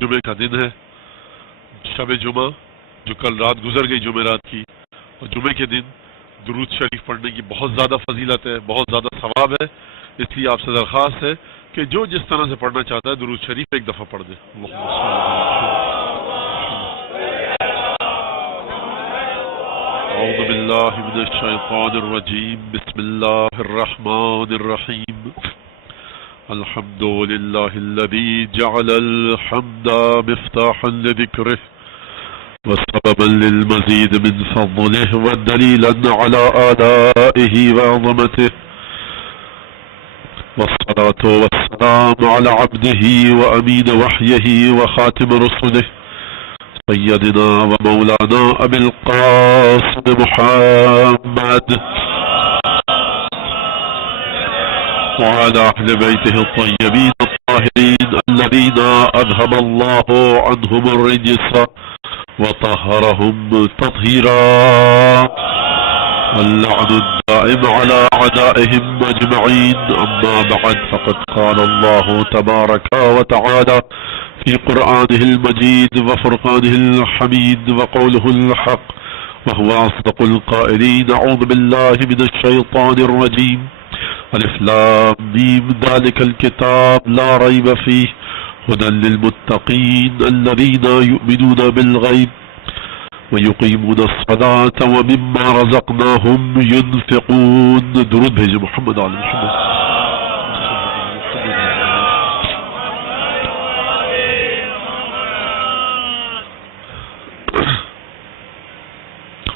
جمعے کا دن ہے، شب جمعہ جو کل رات گزر گئی جمعرات کی، اور جمعے کے دن درود شریف پڑھنے کی بہت زیادہ فضیلت ہے، بہت زیادہ ثواب ہے. اس لیے آپ سے درخواست ہے کہ جو جس طرح سے پڑھنا چاہتا ہے درود شریف ایک دفعہ پڑھ دے. اعوذ باللہ من الشیطان الرجیم، بسم اللہ الرحمن الرحیم. الحمد للہ الذی جعل الحمد مفتاحا لذکرہ وسببا للمزید من فضله ودلیلا على آلائه وعظمته، والصلاة والسلام على عبده وأمين وحيه وخاتم رسله سيدنا ومولانا أبي القاسم محمد وعلى أهل بيته الطيبين الطاهرين الذين أذهب الله عنهم الرجس وطهرهم تطهيرا، واللعن الدائم على أعدائهم أجمعين. أما بعد، فقد قال الله تبارك وتعالى في قرآنه المجيد وفرقانه الحميد وقوله الحق وهو أصدق القائلين. أعوذ بالله من الشيطان الرجيم. ألف لام ميم، ذلك الكتاب لا ريب فيه هدى للمتقين الذين يؤمنون بالغيب ويقيمون الصلاة ومما رزقناهم ينفقون. درود بھیجے محمد علی محمد.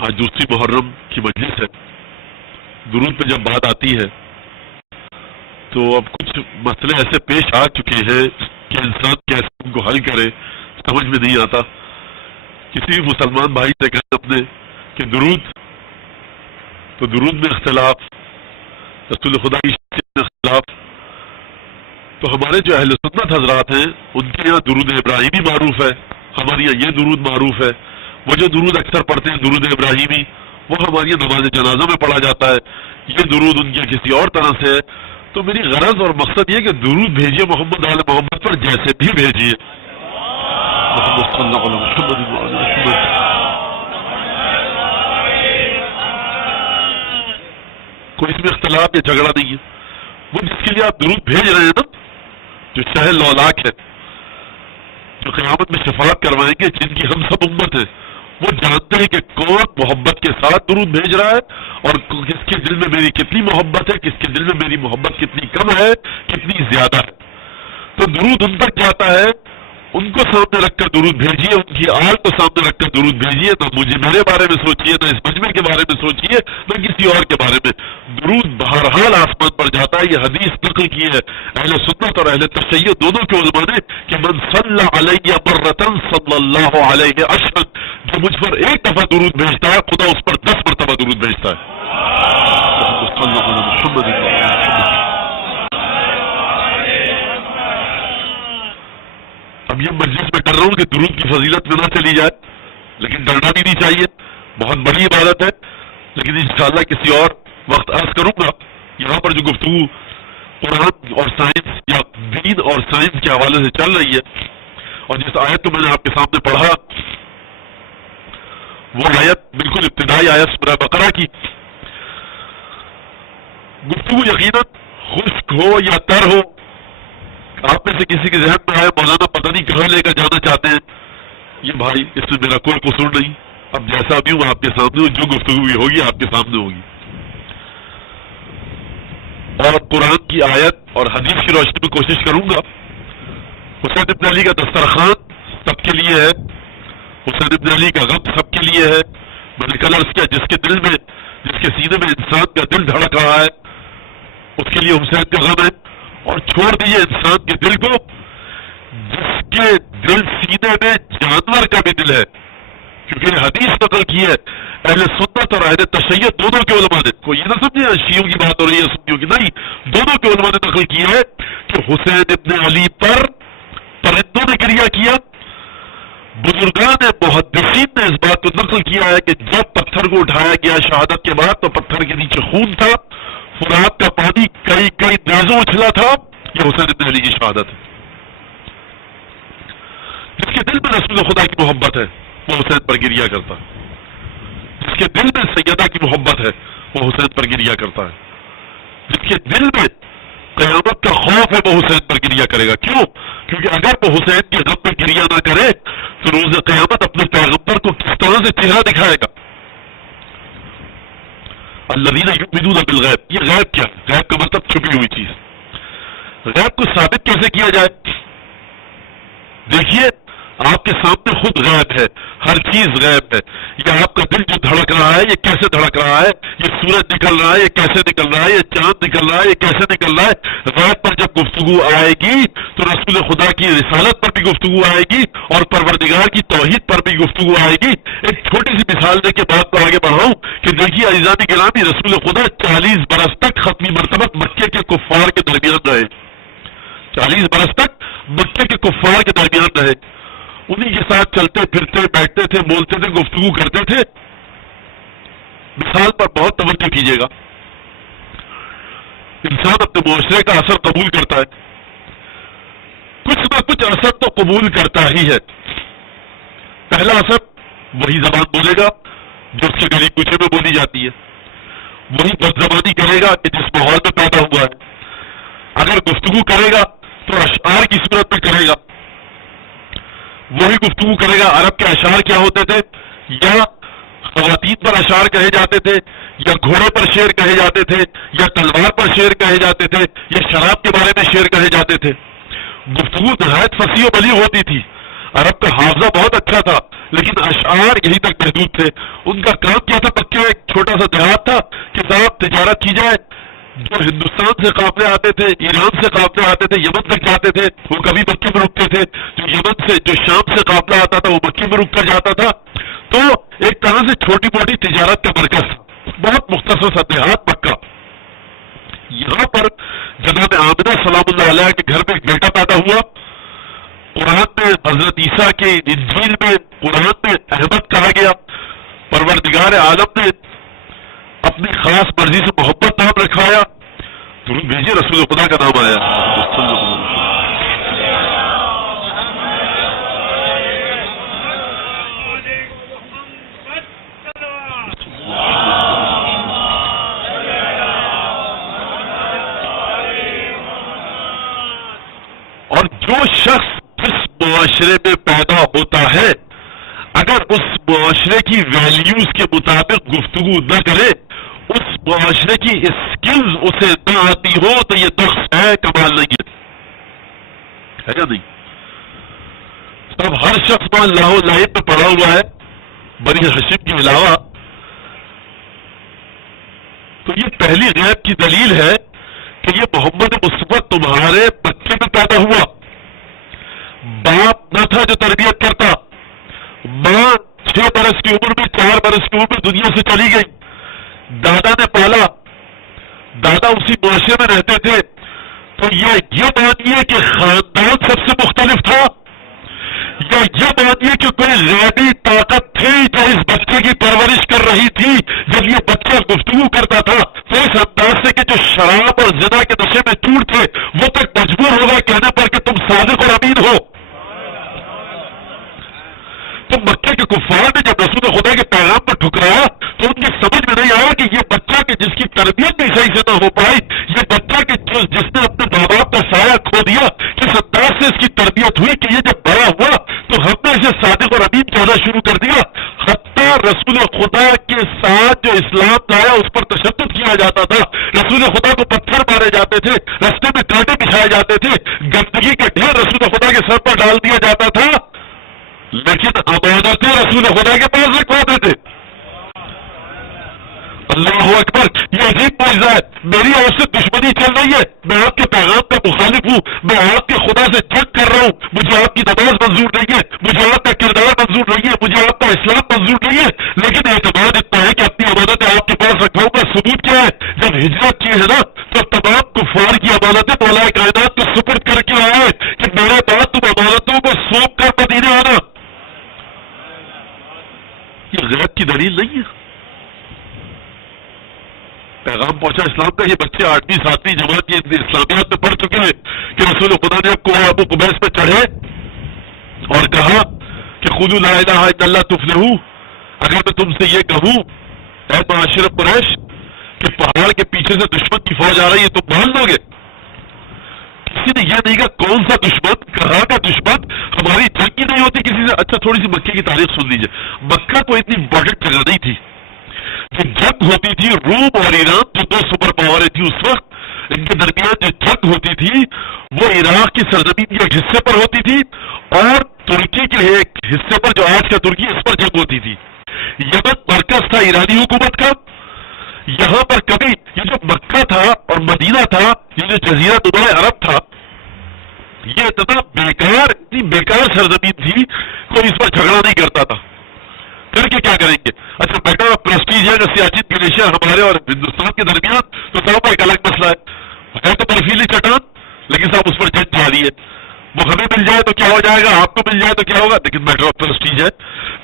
آج دوسری محرم کی مجلس ہے. درود پہ جب بات آتی ہے تو اب کچھ مسئلے ایسے پیش آ چکے ہیں کہ انسان کیسے ان کو حل کرے سمجھ میں نہیں آتا. کسی بھی مسلمان بھائی سے کہتے اپنے کہ درود، تو درود میں اختلاف، رسول خدا کی شریعت میں اختلاف. تو ہمارے جو اہل سنت حضرات ہیں ان کے یہاں درود ابراہیمی معروف ہے، ہمارے یہاں یہ درود معروف ہے. وہ جو درود اکثر پڑھتے ہیں درود ابراہیمی، وہ ہماری نماز جنازہ میں پڑھا جاتا ہے. یہ درود ان کے کسی اور طرح سے ہے. تو میری غرض اور مقصد یہ کہ درود بھیجیے محمد آل محمد پر، جیسے بھی بھیجیے. محمد صلی اللہ علیہ وسلم. کوئی اس میں اختلاف یا جھگڑا نہیں ہے. وہ جس کے لیے آپ درود بھیج رہے ہیں نا، جو شہر لولاک ہے، جو قیامت میں شفاعت کروائیں گے، جن کی ہم سب امت ہے، وہ جانتے ہیں کہ کون محبت کے ساتھ درود بھیج رہا ہے اور کس کے دل میں میری کتنی محبت ہے، کس کے دل میں میری محبت کتنی کم ہے، کتنی زیادہ ہے. تو درود ان تک جاتا ہے. ان کو سامنے رکھ کر درود بھیجیے، ان کی آل کو سامنے رکھ کر درود بھیجیے. نہ مجھے میرے بارے میں سوچیے، نہ اس مجمع کے بارے میں سوچیے، نہ کسی اور کے بارے میں. درود بہرحال آسمان پر جاتا ہے. یہ حدیث نقل کی ہے اہل سنت اور اہل تشیع دونوں کے علماء نے کہ من صلی علیہ مرۃ صلی اللہ علیہ عشرا، جو مجھ پر ایک دفعہ درود بھیجتا ہے خدا اس پر 10 مرتبہ درود بھیجتا ہے. اب یہ مجلس میں ڈر رہا ہوں کہ درود کی فضیلت میں نہ چلی جائے، لیکن ڈرنا بھی نہیں چاہیے. بہت بڑی عبادت ہے. لیکن انشاءاللہ کسی اور وقت عرض کروں گا. یہاں پر جو گفتگو قرآن اور سائنس یا دین اور سائنس کے حوالے سے چل رہی ہے، اور جس آیت کو میں نے آپ کے سامنے پڑھا، وہ آیت بالکل ابتدائی آیت سورہ بقرہ کی. گفتگو یقیناً خشک ہو یا تر ہو، آپ میں سے کسی کے ذہن میں آئے مولانا پتہ نہیں کہاں لے کر جانا چاہتے ہیں، یہ بھائی اس میں میرا کوئی قصور نہیں. اب جیسا بھی ہوں آپ کے سامنے ہوں، جو گفتگو بھی ہوگی آپ کے سامنے ہوگی. اور قرآن کی آیت اور حدیث کی روشنی میں کوشش کروں گا. حسین ابن علی کا دسترخوان سب کے لیے ہے، حسین ابن علی کا غم سب کے لیے ہے. میں نے کل عرض کیا جس کے دل میں، جس کے سینے میں انسان کا دل دھڑک رہا ہے اس کے لیے حسین کا غم ہے. اور چھوڑ دیجیے انسان کے دل کو جس کے دل سینے میں جانور کا بھی دل ہے، کیونکہ یہ حدیث نقل کی ہے اہل سنت اور اہل تشیع دونوں کے علماء نے. کوئی یہ نہ سمجھے شیعوں کی بات ہو رہی ہے سنیوں کی، نہیں، دونوں کے علماء نے نقل کی ہے کہ حسین ابن علی پر پرندوں نے گریہ کیا. بزرگان محدثین نے اس بات کو نقل کیا ہے کہ جب پتھر کو اٹھایا گیا شہادت کے بعد تو پتھر کے نیچے خون تھا، فرات کا پانی کئی کئی درجوں اچھلا تھا. یہ حسین ابن علی کی شہادت ہے. جس کے دل میں رسول خدا کی محبت ہے وہ حسین پر گریا کرتا ہے، جس کے دل میں سیدہ کی محبت ہے وہ حسین پر گریا کرتا ہے، جس کے دل میں قیامت کا خوف ہے وہ حسین پر گریا کرے گا۔ کیوں؟ کیونکہ اگر وہ حسین کے غم میں گریا نہ کرے تو روز قیامت اپنے پیغمبر کو کس طرح سے چہرہ دکھائے گا؟ الذین یؤمنون بالغیب، یہ غیب کیا ہے؟ غیب کا مطلب چھپی ہوئی چیز۔ غیب کو ثابت کیسے کیا جائے؟ دیکھیے آپ کے سامنے خود غیب ہے، ہر چیز غیب ہے۔ یہ آپ کا دل جو دھڑک رہا ہے یہ کیسے دھڑک رہا ہے، یہ سورج نکل رہا ہے یہ کیسے نکل رہا ہے، یہ چاند نکل رہا ہے یہ کیسے نکل رہا ہے۔ غیب پر جب گفتگو آئے گی تو رسول خدا کی رسالت پر بھی گفتگو آئے گی اور پروردگار کی توحید پر بھی گفتگو آئے گی۔ ایک چھوٹی سی مثال دے کے بات کو آگے بڑھاؤں کہ دیکھیے عزیزان گرامی، رسول خدا 40 برس تک ختمی مرتبہ مکے کے کفار کے درمیان رہے، 40 برس تک مکے کے کفار کے درمیان رہے، انہی کے ساتھ چلتے پھرتے، بیٹھتے تھے، بولتے تھے، گفتگو کرتے تھے۔ مثال پر بہت توجہ کیجیے گا، انسان اپنے معاشرے کا اثر قبول کرتا ہے، کچھ نہ کچھ اثر تو قبول کرتا ہی ہے۔ پہلا اثر وہی زبان بولے گا جو اس کے گلی کوچے میں بولی جاتی ہے، وہی بدزبانی کرے گا کہ جس ماحول میں پیدا ہوا ہے۔ اگر گفتگو کرے گا تو اشعار کی صورت میں کرے گا، وہی گفتگو کرے گا۔ عرب کے اشعار کیا ہوتے تھے؟ یا خواتین پر اشعار کہے جاتے تھے، یا گھوڑے پر شعر کہے جاتے تھے، یا تلوار پر شعر کہے جاتے تھے، یا شراب کے بارے میں شعر کہے جاتے تھے۔ گفتگو نہایت فصیح و بلیغ ہوتی تھی، عرب کا حافظہ بہت اچھا تھا، لیکن اشعار یہیں تک محدود تھے۔ ان کا کام کیا تھا؟ پکے ایک چھوٹا سا دیہات تھا کہ صاحب تجارت کی جائے، جو ہندوستان سے قافلے آتے تھے، ایران سے قافلے آتے تھے، یمن تک جاتے تھے، وہ کبھی مکے میں رکتے تھے، جو یمن سے، جو شام سے قافلہ آتا تھا وہ مکے میں رک کر جاتا تھا۔ تو ایک طرح سے چھوٹی موٹی تجارت کا مرکز تھا، بہت مختصر سا دیہات مکہ۔ یہاں پر جناب آمنہ سلام اللہ علیہ کے گھر میں ایک بیٹا پیدا ہوا۔ قرآن میں حضرت عیسیٰ کے انجیل میں، قرآن میں احمد کہا گیا۔ پروردگار عالم نے اپنی خاص مرضی سے محبت نام رکھوایا، درود بھیجیے، رسول خدا کا نام آیا۔ اور جو شخص جس معاشرے میں پیدا ہوتا ہے اگر اس معاشرے کی ویلیوز کے مطابق گفتگو نہ کرے، اس معاشرے کی اسکلز اسے نہ آتی ہو، تو یہ نقص ہے، کمال نہیں ہے یا نہیں؟ اب ہر شخص مان لاہو لائن میں پڑا ہوا ہے بنی ہاشم کے علاوہ، تو یہ پہلی غیب کی دلیل ہے کہ یہ محمد مصطفیٰ تمہارے بچے میں پیدا ہوا۔ باپ نہ تھا جو تربیت کرتا، ماں 6 برس کی عمر میں، 4 برس کی عمر میں دنیا سے چلی گئی، دادا نے پالا، دادا اسی معاشرے میں رہتے تھے۔ تو یہ مانیے کہ خاندان سب سے مختلف تھا، یا یہ مانیے کہ کوئی غیبی طاقت تھی جو اس بچے کی پرورش کر رہی تھی؟ جب یہ بچہ گفتگو کرتا تھا تو اس انداز سے کہ جو شراب اور زنا کے نشے میں چور تھے وہ تک مجبور ہوگا کہنے پر کہ تم صادق اور امین ہو۔ تو مکے کے کفار نے جب رسول خدا کے پیغام پر ٹھکرایا تو ان کی سمجھ میں نہیں آیا کہ یہ بچہ کہ جس کی تربیت بھی صحیح سے نہ ہو پائی، یہ بچہ کہ جس نے اپنے ماں باپ کا سایہ کھو دیا، کس انداز سے اس کی تربیت ہوئی کہ یہ جب بڑا ہوا تو ہم نے اسے صادق اور امین کہنا شروع کر دیا۔ حتیٰ رسول خدا کے ساتھ جو اسلام لایا اس پر تشدد کیا جاتا تھا، رسول خدا کو پتھر مارے جاتے تھے، رستے میں کانٹے بچھائے جاتے تھے، گندگی کا ڈھیر رسول خدا کے سر پر ڈال دیا جاتا تھا، لیکن امانتیں رسول خدا کے پاس رکھواتے تھے۔ اللہ اکبر، یہ عجیب معجزہ ہے۔ میری اور سے دشمنی چل رہی ہے، میں آپ کے پیغام کا مخالف ہوں، میں آپ کے خدا سے جنگ کر رہا ہوں، مجھے آپ کی نماز منظور نہیں ہے، مجھے آپ کا کردار منظور نہیں ہے، مجھے آپ کا اسلام منظور نہیں ہے، لیکن اعتماد اتنا ہے کہ اپنی امانتیں آپ کے پاس رکھواؤں گا۔ ثبوت کیا ہے؟ جب ہجرت کی ہے نا تو تمام کفار کی امانتیں مولا کائنات کو سپرد کر کے آئے کہ میرے بعد تم امانتوں کو سونپ کر مدینے آنا۔ یہ غیب کی دلیل نہیں ہے، پیغام پہنچا اسلام کا۔ یہ بچے 8ویں 7ویں جماعت کی اسلامیات میں پڑھ چکے ہیں کہ رسول خدا نے اب ابو قبیس پہ چڑھے اور کہا کہ قولوا لا الہ الا اللہ تفلحوا، اگر میں تم سے یہ کہوں اے معاشر قریش کہ پہاڑ کے پیچھے سے دشمن کی فوج آ رہی ہے تم مان لو گے؟ کسی نے یہ نہیں کہا کون سا دشمن، کہاں کا دشمن، ہماری جنگ ہی نہیں ہوتی کسی سے۔ اچھا تھوڑی سی مکے کی تاریخ سن لیجیے، مکہ کوئی اتنی امپورٹنٹ جگہ نہیں تھی، جو جنگ ہوتی تھی روم اور ایران جو دو سپر پاوریں تھی اس وقت، ان کے درمیان جو جنگ ہوتی تھی وہ عراق کی سرزمین کے ایک حصے پر ہوتی تھی اور ترکی کے ایک حصے پر جو آج کا ترکی اس پر جنگ ہوتی تھی۔ یمن مرکز تھا ایرانی حکومت کا، یہاں پر کبھی یہ جو مکہ تھا اور مدینہ تھا، یہ جو جزیرہ نما عرب تھا، یہ اتنا بیکار، اتنی بیکار سرزمین تھی کوئی اس پر جھگڑا نہیں کرتا تھا، کر کے کیا کریں گے؟ اچھا میٹر آف پریسٹیج ہے کہ سیاچن گلیشیئر ہمارے اور ہندوستان کے درمیان تو صاحب ایک الگ مسئلہ ہے تو برفیلی چٹان، لیکن صاحب اس پر جنگ جاری ہے، وہ ہمیں مل جائے تو کیا ہو جائے گا، آپ کو مل جائے تو کیا ہوگا، لیکن میٹر آف پریسٹیج ہے۔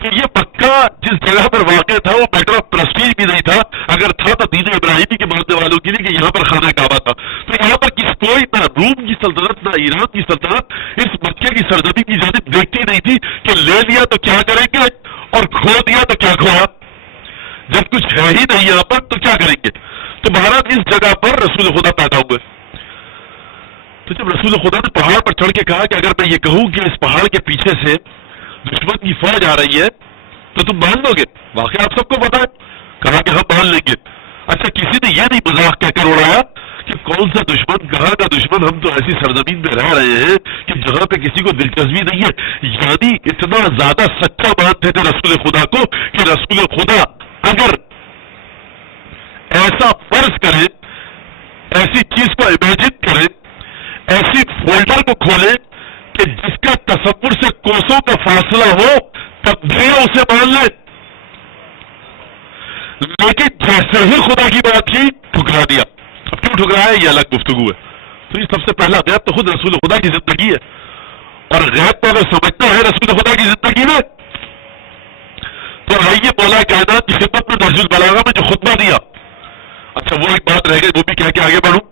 تو یہ مکہ جس جگہ پر واقع تھا وہ میٹر آف پریسٹیج بھی نہیں تھا، اگر تھا تو دین ابراہیمی کے ماننے والوں کے لیے کہ یہاں پر خانہ کعبہ تھا، تو یہاں پر کوئی نہ روم کی سلطنت نہ ایران کی سلطنت اس مکے کی سرزمین کی جانب دیکھتی نہیں تھی کہ لے لیا تو کیا کریں گے اور کھو دیا تو کیا کھویا، جب کچھ ہے ہی نہیں یہاں پر تو کیا کریں گے۔ تو مہاراج اس جگہ پر رسول خدا پیدا ہوئے، تو جب رسول خدا نے پہاڑ پر چڑھ کے کہا کہ اگر میں یہ کہوں کہ اس پہاڑ کے پیچھے سے دشمن کی فوج آ رہی ہے تو تم مان لو گے، واقعہ آپ سب کو پتا ہے، کہا کہ ہم مان لیں گے۔ اچھا کسی نے یہ نہیں مذاق کہہ کر اڑایا کہ کون سا دشمن، کہاں کا دشمن، ہم تو ایسی سرزمین میں رہ رہے ہیں کہ جہاں پہ کسی کو دلچسپی نہیں ہے، یعنی اتنا زیادہ سچا مانتے تھے رسول خدا کو کہ رسول خدا اگر ایسا فرض کرے، ایسی چیز کو امیجن کرے، ایسی فولڈر کو کھولے کہ جس کا تصور سے کوسوں کا فاصلہ ہو تب بھی اسے مان لے، لیکن جیسے ہی خدا کی بات کی ٹھکرا دیا۔ اب کیوں ٹھکرایا یہ الگ گفتگو ہے۔ تو یہ سب سے پہلا غیب تو خود رسول خدا کی زندگی ہے، اور غیب تو اگر سمجھنا ہے رسول خدا کی زندگی میں تو آئیے مولا کائنات کی خدمت میں نہج البلاغہ میں جو خطبہ دیا۔ اچھا وہ ایک بات رہ گئی، وہ بھی کہہ کے آگے بڑھوں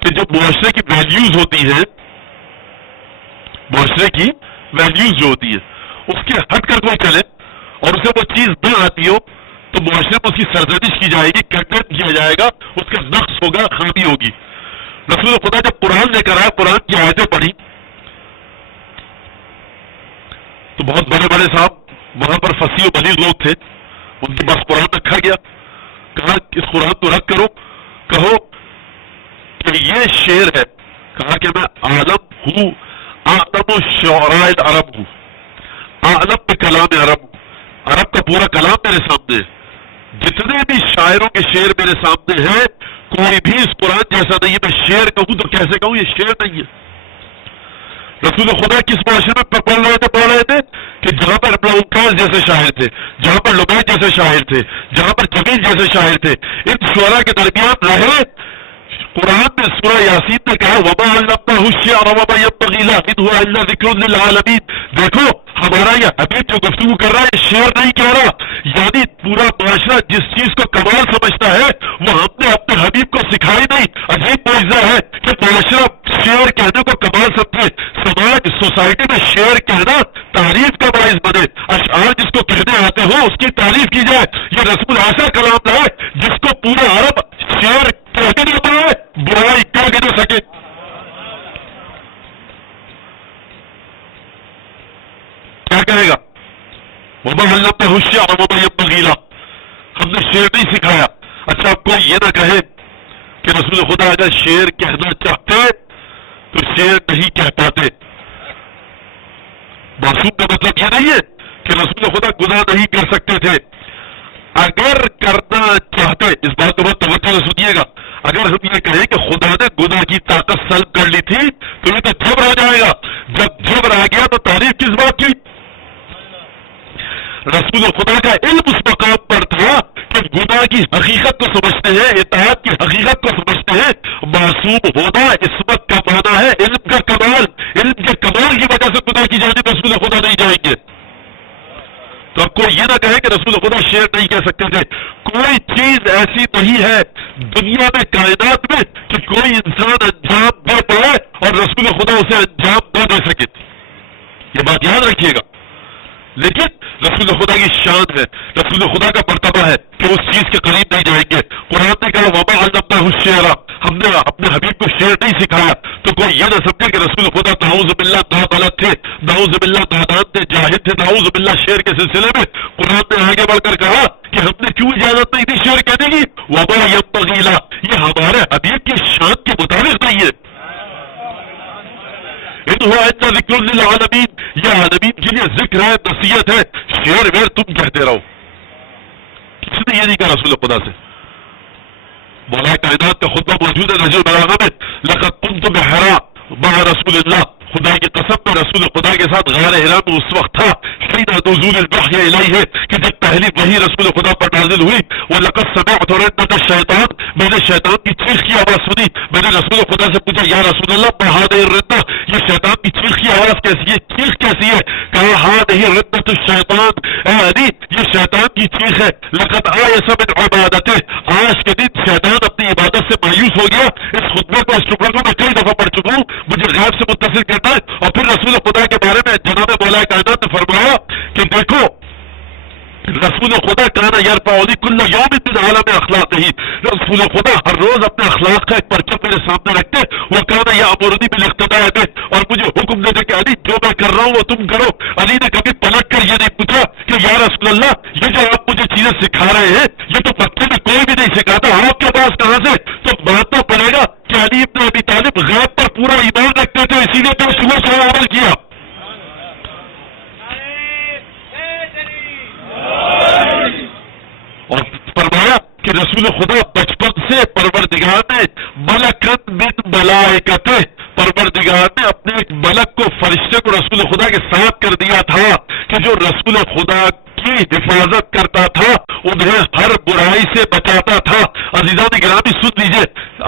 کہ جو معاشرے کی ویلیوز ہوتی ہے، معاشرے کی ویلیوز جو ہوتی ہے اس کے ہٹ کر کوئی چلے اور اسے وہ چیز نہ آتی ہو تو معاشرے میں اس کی سرزنش کی جائے گی، کنڈم کیا جائے گا، اس کا نقص ہوگا، خامی ہوگی۔ رسول خدا جب قرآن لے کر آئے، قرآن کی آیتیں پڑھی تو بہت بڑے بڑے صاحب وہاں پر فصیح و بلیغ لوگ تھے، ان کے پاس قرآن رکھا گیا، کہا اس قرآن کو رکھ کرو، کہو کہ یہ شعر ہے، کہا کہ میں عالم ہوں، اعلم الشعراء العرب ہوں، عالم میں کلام عرب ہوں، عرب کا پورا کلام میرے سامنے ہے، جتنے بھی شاعروں کے شعر میرے سامنے ہیں کوئی بھی اس قرآن جیسا نہیں ہے۔ میں شعر کہوں تو کیسے کہوں، یہ شعر نہیں ہے۔ رسول خدا کس معاشرے میں پڑھ رہے تھے کہ جہاں پر ابن جیسے شاعر تھے، جہاں پر لبید جیسے شاعر تھے، جہاں پر جمیل جیسے شاعر تھے، ان شعراء کے درمیان رہے۔ قرآن میں سورہ یاسین نے کہا وَمَا عَلَّمْنَاهُ الشِّعْرَ وَمَا يَنبَغِي لَهُ إِنْ هُوَ إِلَّا ذِكْرٌ لِّلْعَالَمِينَ۔ دیکھو ہمارا یہ حبیب جو گفتگو کر رہا ہے یہ شعر نہیں کہہ رہا، یعنی پورا معاشرہ جس چیز کو کمال سمجھتا ہے وہ ہم نے اپنے حبیب کو سکھائی نہیں۔ عجیب معجزہ ہے کہ معاشرہ شعر کہنے کو کمال سمجھے، سماج سوسائٹی میں شعر کہنا تعریف کا باعث بنے، اشعار جس کو کہنے آتے ہو اس کی تعریف کی جائے۔ یہ رسول ایسا کلام ہے جس کو پورا عرب شعر کہنے نہ پائے، برائی کر کے نہ سکے۔ کیا کہے گا وَمَا عَلَّمْنَاهُ الشِّعْرَ وَمَا يَنبَغِي لَهُ، ہم نے شعر نہیں سکھایا۔ اچھا اب کوئی یہ نہ کہے کہ رسول خدا اگر شعر کہنا چاہتے تو شعر نہیں کہہ پاتے۔ معصوم کا مطلب یہ نہیں ہے کہ رسول خدا گناہ نہیں کر سکتے تھے، اگر کرنا چاہتے، اس بات کو بہت توجہ سے سنیے گا، اگر ہم یہ کہیں کہ خدا نے گناہ کی طاقت سلب کر لی تھی تو یہ تو جبر آ جائے گا، جب جبر آ گیا تو تعریف کس بات کی؟ رسول خدا کا علم اس مقام پر تھا کہ گناہ کی حقیقت کو سمجھتے ہیں، اطاعت کی حقیقت کو سمجھتے ہیں۔ معصوم ہونا عصمت کا معنی ہے علم کا کمال، علم کے کمال کی وجہ سے گناہ کی جانب رسول خدا نہیں جائیں گے۔ تو اب کوئی یہ نہ کہے کہ رسول خدا شعر نہیں کہہ سکتے تھے۔ کوئی چیز ایسی نہیں ہے دنیا میں، کائنات میں، کہ کوئی انسان انجام دے پائے اور رسول خدا اسے انجام نہ دے سکے۔ یہ بات یاد رکھیے گا. لیکن رسول خدا کی شان ہے، رسول خدا کا مرتبہ ہے کہ اس چیز کے قریب نہیں جائیں گے. قرآن نے کہا وما علمناہ الشعر، ہم نے اپنے حبیب کو شعر نہیں سکھایا. تو کوئی یہ نہ سمجھے کہ رسول خدا نعوذ باللہ غلط تھے، نعوذ باللہ نادان تھے، جاہل تھے، نعوذ باللہ شعر کے سلسلے میں. قرآن نے آگے بڑھ کر کہا کہ ہم نے کیوں اجازت نہیں دی شعر کہنے کی. وما ينبغي له، یہ ہمارے حبیب کی شان کے مطابق نہیں ہے. ان ہوا الا ذکر للعالمین، یہ عالمین کے لیے ذکر ہے، نصیحت ہے. شعر ویر تم کہتے رہو. کسی نے یہ نہیں کہا رسول خدا سے. مولا کائنات کا خطبہ موجود ہے نہج البلاغہ میں، لقد كنت بحراء مع رسول اللہ، خدا کی قسم میں رسول خدا کے ساتھ غار حرا میں اس وقت تھا حين نزول الوحی الیہ، کہ جب پہلی وحی رسول خدا پر نازل ہوئی. وَلَقَدْ سَمِعْتُ رَنَّةَ الشَّيْطَانِ، میں نے شیطان کی چیخ کی آواز سنی. میں نے رسول خدا سے پوچھا یا رسول اللہ ما هذه الرنة، یہ شیطان کی چیخ کی آواز کیسی ہے، چیخ کیسی ہے؟ کہا هذه رنة الشیطان، اے علی یہ شیطان کی چیخ ہے. لقد آیس من عبادته، آج کے دن شیطان اپنی عبادت سے مایوس ہو گیا. اس خطبے کو، اس ٹکڑے کو میں کئی دفعہ پڑھ چکا ہوں، مجھے غیب سے متصل کرنا ہے. اور پھر رسول خدا کے بارے میں جناب مولا کائنات نے فرمایا کہ دیکھو رسول خدا کانا یرفع کل یوم من عالم اخلاق ہی، رسول خدا ہر روز اپنے اخلاق کا ایک پرچہ میرے سامنے رکھتے. وہ کانا یامرنی بالاقتداء بہ، اور مجھے حکم دیتے کہ علی جو میں کر رہا ہوں وہ تم کرو. علی نے کبھی پلٹ کر یہ نہیں پوچھا کہ یا رسول اللہ یہ جو آپ مجھے چیزیں سکھا رہے ہیں یہ تو مکے میں کوئی بھی نہیں سکھاتا، آپ کے پاس کہاں سے؟ تو ماننا پڑے گا کہ علی ابن ابی طالب غیب پر پورا ایمان رکھتے تھے، اسی لیے تو صبح سے عمل کیا. اور فرمایا کہ رسول خدا بچپن سے پروردگار نے ملکن من ملائکتہ، پروردگار نے اپنے ایک ملک کو، فرشتے کو رسول خدا کے ساتھ کر دیا تھا کہ جو رسول خدا کی حفاظت کرتا تھا، انہیں ہر برائی سے بچاتا تھا. عزیزان گرامی سن لیجئے،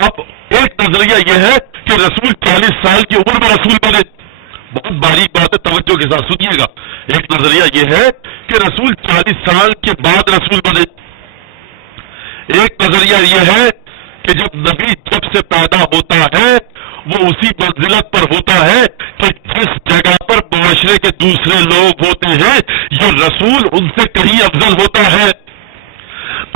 اب ایک نظریہ یہ ہے کہ رسول 40 سال کی عمر میں رسول بنے. بہت باریک بات ہے، توجہ کے ساتھ سنیے گا. ایک نظریہ یہ ہے کہ رسول 40 سال کے بعد رسول بنے. ایک نظریہ یہ ہے کہ جب نبی جب سے پیدا ہوتا ہے وہ اسی منزلت پر ہوتا ہے کہ جس جگہ پر معاشرے کے دوسرے لوگ ہوتے ہیں یہ رسول ان سے کہیں افضل ہوتا ہے.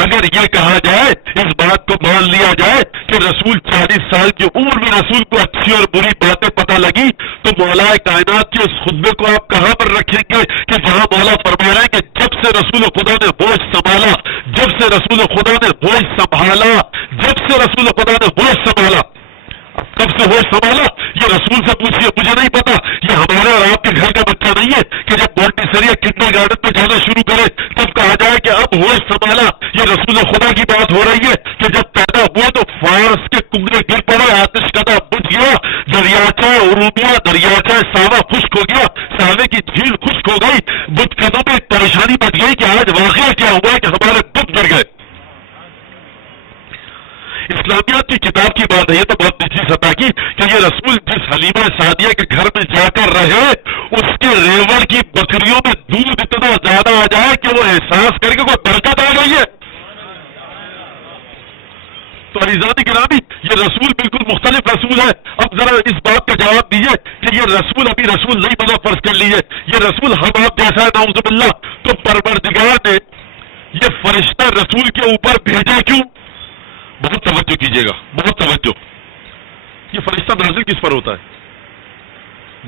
اگر یہ کہا جائے، اس بات کو مان لیا جائے کہ رسول 40 سال کی عمر میں رسول کو اچھی اور بری باتیں پتہ لگی، تو مولا کائنات کے اس خطبے کو آپ کہاں پر رکھیں گے کہ جہاں مولا فرما رہے ہیں کہ جب سے رسول خدا نے ہوش سنبھالا، جب سے رسول خدا نے ہوش سنبھالا، جب سے رسول خدا نے ہوش سنبھالا. کب سے ہوش سنبھالا یہ رسول سے پوچھیے، مجھے نہیں پتا. یہ ہمارے اور آپ کے گھر کا بچہ نہیں ہے کہ جب مونٹیسری یا کنڈر گارڈن میں جانا شروع کرے تب کہا جائے کہ اب ہوش سنبھالا. یہ رسول خدا کی بات ہو رہی ہے کہ جب پیدا ہوا تو فارس کے کنگرے گر پڑے، آتش کدہ بجھ گیا، دریاچہ ارومیہ، دریاچہ ساوا خشک ہو گیا، ساوے کی جھیل خشک ہو گئی. بت قدوں میں ایک پریشانی بچ گئی کہ آج واقعہ کیا ہوا ہے کہ ہمارے بت گر گئے. اسلامیات کی کتاب کی بات ہے، یہ تو بہت نچلی سطح کی کہ یہ رسول جس حلیمہ سعدیہ کے گھر میں جا کر رہے اس کے ریوڑ کی بکریوں میں دودھ اتنا زیادہ آ جائے کہ وہ احساس کر کے کوئی برکت آ گئی ہے. تو عزیزان گرامی یہ رسول بالکل مختلف رسول ہے. اب ذرا اس بات کا جواب دیجیے کہ یہ رسول ابھی رسول نہیں بنا، فرض کر لیجیے یہ رسول ہم آپ جیسا ہے نعوذ باللہ، تو پروردگار نے یہ فرشتہ رسول کے اوپر بھیجا کیوں؟ بہت توجہ کیجیے گا، بہت توجہ. یہ فرشتہ نازل کس پر ہوتا ہے؟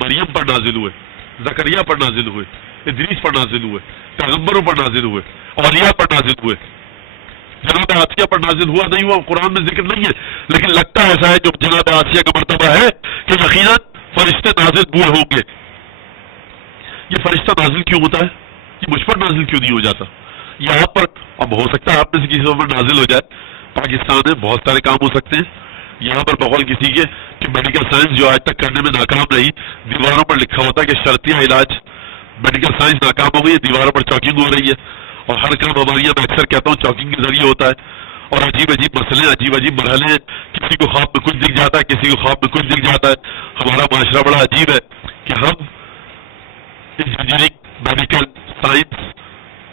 مریم پر نازل ہوئے، زکریا پر نازل ہوئے، ادریس پر نازل ہوئے، پیغمبروں پر نازل ہوئے، اولیاء پر نازل ہوئے. جناب آسیہ پر نازل ہوا نہیں ہوا قرآن میں ذکر نہیں ہے، لیکن لگتا ایسا ہے جو جناب آسیہ کا مرتبہ ہے کہ یقیناً فرشتے نازل ہوئے ہوں گے. یہ فرشتہ نازل کیوں ہوتا ہے؟ یہ مجھ پر نازل کیوں نہیں ہو جاتا؟ یہاں پر اب ہو سکتا ہے آپ میں سے کسی پر نازل ہو جائے. پاکستان میں بہت سارے کام ہو سکتے ہیں. یہاں پر بقول کسی کے کہ میڈیکل سائنس جو آج تک کرنے میں ناکام رہی، دیواروں پر لکھا ہوتا ہے کہ شرطیہ علاج میڈیکل سائنس ناکام ہو گئی، دیواروں پر چاکنگ ہو رہی ہے. اور ہر کام ہمارے یہاں میں اکثر کہتا ہوں چاکنگ کے ذریعے ہوتا ہے. اور عجیب عجیب مسئلے، عجیب عجیب مرحلے ہیں. کسی کو خواب میں کچھ دکھ جاتا ہے، کسی کو خواب میں کچھ دکھ جاتا ہے. ہمارا معاشرہ بڑا عجیب ہے کہ ہم انجینئرنگ، میڈیکل سائنس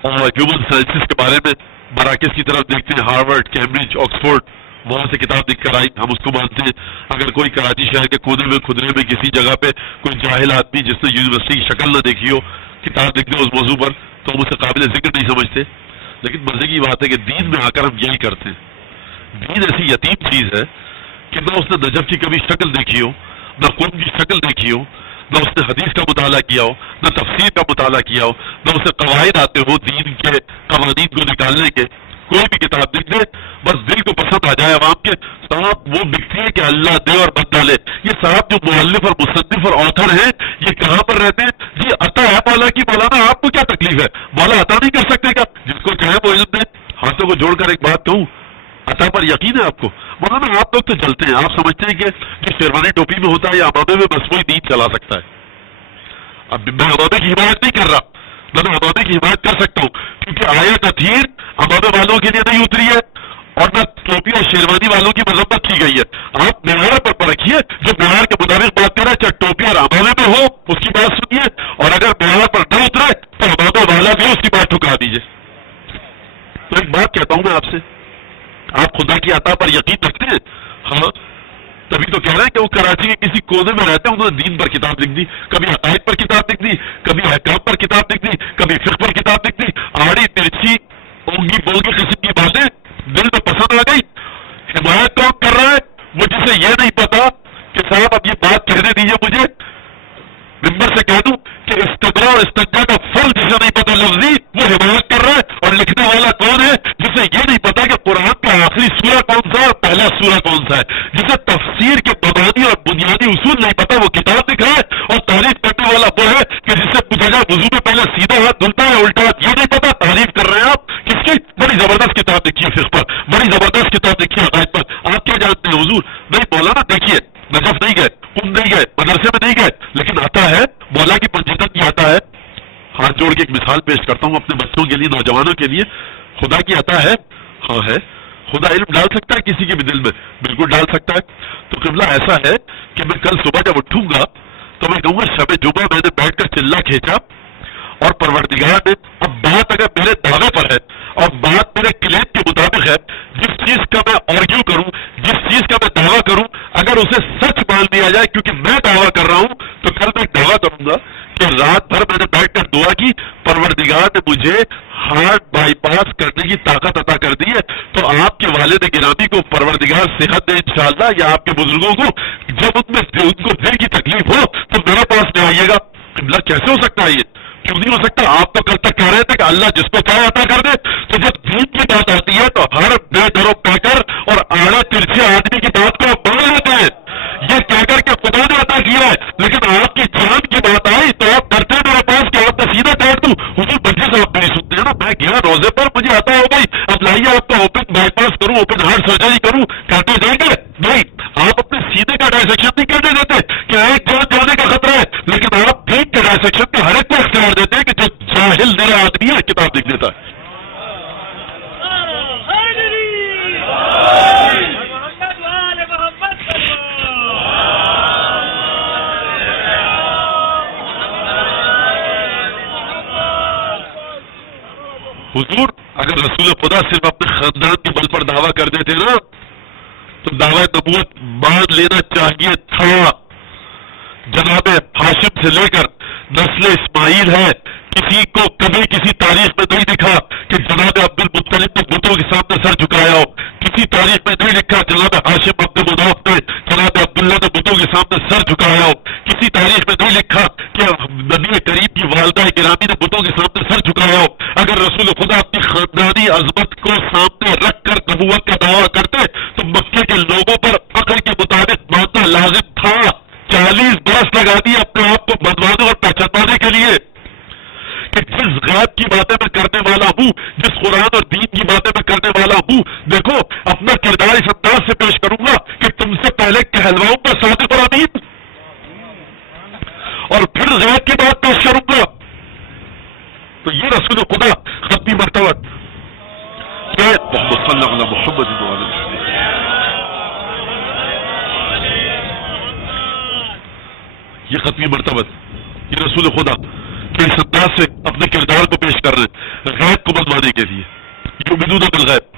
اور ہیومن سائنسز کے بارے میں مراکز کی طرف دیکھتے ہیں، ہارورڈ، کیمبرج، آکسفورڈ، وہاں سے کتاب لکھ کر آئی، ہم اس کو مانتے ہیں۔ اگر کوئی کراچی شہر کے کونے میں خدرے میں کسی جگہ پہ کوئی جاہل آدمی جس نے یونیورسٹی کی شکل نہ دیکھی ہو کتاب لکھ دے اس موضوع پر تو ہم اسے قابل ذکر نہیں سمجھتے۔ لیکن مزے کی بات ہے کہ دین میں آ کر ہم یہی کرتے ہیں۔ دین ایسی یتیم چیز ہے کہ نہ اس نے نجف کی کبھی شکل دیکھی ہو، نہ قوم کی شکل دیکھی ہو، نہ اس نے حدیث کا مطالعہ کیا ہو، نہ تفسیر کا مطالعہ کیا ہو، نہ اسے قواعد آتے ہو دین کے قوانین کو نکالنے کے۔ کوئی بھی کتاب لکھ دے بس دل کو پسند آ جائے عوام کے، صاحب وہ لکھتی ہے کہ اللہ دے اور بد ڈالے۔ یہ صاحب جو مؤلف اور مصنف اور آتھر ہیں یہ کہاں پر رہتے ہیں؟ جی عطا ہے مولا کی، مولانا آپ کو کیا تکلیف ہے؟ مولا عطا نہیں کر سکتے کیا؟ جس کو چاہے وہ علم دے۔ ہاتھوں کو جوڑ کر ایک بات کہوں، عطا پر یقین ہے آپ کو؟ مولانا آپ لوگ تو چلتے ہیں، آپ سمجھتے ہیں کہ جو شیروانی ٹوپی میں ہوتا ہے یا امامے میں بس وہی دین چلا سکتا ہے۔ اب میں امامے کی حمایت نہیں کر رہا، میں امامے کی حمایت کر سکتا ہوں کیونکہ آیت اطہیر امامے والوں کے لیے نہیں اتری ہے اور نہ ٹوپی اور شیروانی والوں کی مذمت کی گئی ہے۔ آپ معیار پر پرکھیے، جو معیار کے مطابق بات کرے چاہے ٹوپی اور امامے میں ہو اس کی بات سنیے، اور اگر معیار پر نہ اترے تو امامے والا بھی اس کی بات ٹھکرا دیجیے۔ تو ایک بات کہتا ہوں میں آپ سے، آپ خدا کی عطا پر یقین رکھتے ہیں؟ ہاں، تبھی تو کہہ رہے ہیں کہ وہ کراچی کے کسی کونے میں رہتے ہیں، انہوں نے دین پر کتاب لکھ دی، کبھی عقائد پر کتاب لکھ دی، کبھی احکام پر کتاب لکھ دی، کبھی فقہ پر کتاب لکھ دی، آڑی ترچھی اونگی بولگی قسم کی باتیں دل میں پسند آ گئی۔ حمایت کون کر رہا ہے؟ وہ جسے یہ نہیں پتا کہ صاحب اب یہ بات کہنے دیجیے مجھے، ممبر سے کہہ دوں کہ استقرا اور استنجا کا فرق جسے نہیں پتا لفظی وہ حمایت کر رہا ہے، اور لکھنے والا کون ہے؟ جسے یہ نہیں پتا کہ قرآن کا آخری سورہ کون سا ہے اور پہلا سورہ کون سا ہے، جسے تفسیر کے مبانی اور بنیادی اصول نہیں پتا وہ کتاب لکھ رہا ہے، اور تعریف کرنے والا وہ ہے کہ جسے پوچھا جائے وضو میں پہلے سیدھا ہاتھ دھلتا ہے الٹا ہاتھ یہ نہیں پتا، تعریف کر رہے ہیں آپ کس کی؟ بڑی زبردست کتاب لکھی ہے فقہ پر، بڑی زبردست کتاب لکھی ہے عقائد پر، آپ کیا جانتے ہیں حضور؟ نہیں مولانا دیکھیے، نجف نہیں گئے، کم نہیں گئے، مدرسے میں نہیں گئے، لیکن آتا ہے مولا کی پنجتن کی آتا ہے۔ ہاتھ جوڑ کے ایک مثال پیش کرتا ہوں اپنے بچوں کے لیے، نوجوانوں کے لیے، خدا کی عطا ہے، ہاں ہے، خدا علم ڈال سکتا ہے کسی کے بھی دل میں، بالکل ڈال سکتا ہے۔ تو قبلہ ایسا ہے کہ میں کل صبح جب اٹھوں گا تو میں کہوں گا شب جمعہ میں نے بیٹھ کر چلہ کھینچا اور پروردگار نے، اب بات اگر میرے دعوے پر ہے اور بات میرے کلیم کے مطابق ہے، جس چیز کا میں آرگیو کروں، جس چیز کا میں دعویٰ کروں، اگر اسے سچ مان لیا جائے کیونکہ میں دعویٰ کر رہا ہوں، تو کل میں دعویٰ کروں گا کہ رات بھر میں نے بیٹھ کر دعا کی، پروردگار نے مجھے ہارٹ بائی پاس کرنے کی طاقت عطا کر دی ہے۔ تو آپ کے والد گرامی کو پروردگار صحت دے انشاءاللہ، یا آپ کے بزرگوں کو، جب ان کو دل کی تکلیف ہو تو میرے پاس میں آئیے گا۔ قبلہ کیسے ہو سکتا ہے یہ؟ کیوں نہیں ہو سکتا؟ آپ تو کل تک کہہ رہے تھے کہ اللہ جس کو چاہے عطا کر دے، تو جب دین کی بات آتی ہے تو ہر بے در و پیکر اور آڑے ترچھے آدمی کی بات کو آپ مان لیتے ہیں، یہ کہہ کر کے خدا نے عطا کیا ہے، لیکن آپ کی جان کی بات آئی تو آپ ڈرتے ہیں میرے پاس کہ آپ کا سینہ کاٹ دوں۔ حضور بچے سے آپ نہیں سنتے ہیں نا، میں گیا روزے پر مجھے عطا ہو گئی، اب لائیے آپ کا اوپن بائی پاس کروں، اوپن ہارٹ سرجری کروں، کہتے جائیں گے نہیں، آپ اپنے سینے کا ڈائسیکشن نہیں کرنے دیتے کہ ایک جان جانے کا خطرہ ہے، لیکن آپ دین کے ڈائسیکشن کا ہر ایک کو اختیار دیتے ہیں کہ جو جاہل میرا آدمی ہے کتاب لکھ دیتا ہے۔ حضور اگر رسول خدا صرف اپنے خاندان کے بل پر دعویٰ کر دیتے نا تو دعویٰ نبوت مان لینا چاہیے تھا۔ جناب ہاشم سے لے کر نسل اسماعیل ہے، کسی کو کبھی کسی تاریخ میں نہیں دکھا کہ جناب عبد المطلب نے بتوں کے سامنے سر جھکایا ہو، کسی تاریخ میں نہیں لکھا جناب ہاشم عبد المناف نے جناب عبداللہ نے بتوں کے سامنے سر جھکایا ہو، کسی تاریخ میں نہیں لکھا کہ نبی کریم کی والدہ گرامی نے بتوں کے سامنے سر جھکایا ہو۔ اگر رسول خدا اپنی خاندانی عظمت کو سامنے رکھ کر نبوت کا دعویٰ کرتے تو مکے کے لوگوں پر عقل کے مطابق ماننا لازم تھا۔ 40 برس لگا دیے اپنے آپ کو بدوانے اور پہچانوانے کے لیے کہ جس غیب کی باتیں میں کرنے والا ہوں، جس قرآن اور دین کی باتیں میں کرنے والا ہوں، دیکھو اپنا کردار اس انداز سے پیش کروں گا کہ تم سے پہلے کہلواؤں گا صادق اور امین، اور پھر غیب کی بات پیش کروں گا۔ تو یہ رسول خدا ختمی مرتبہ محمد صلی اللہ علیہ محمد، یہ ختمی مرتبہ، یہ رسول خدا کہ اس انداز سے اپنے کردار کو پیش کر رہے ہیں غیب کو بنوانے کے لیے، جو بدون بالغیب۔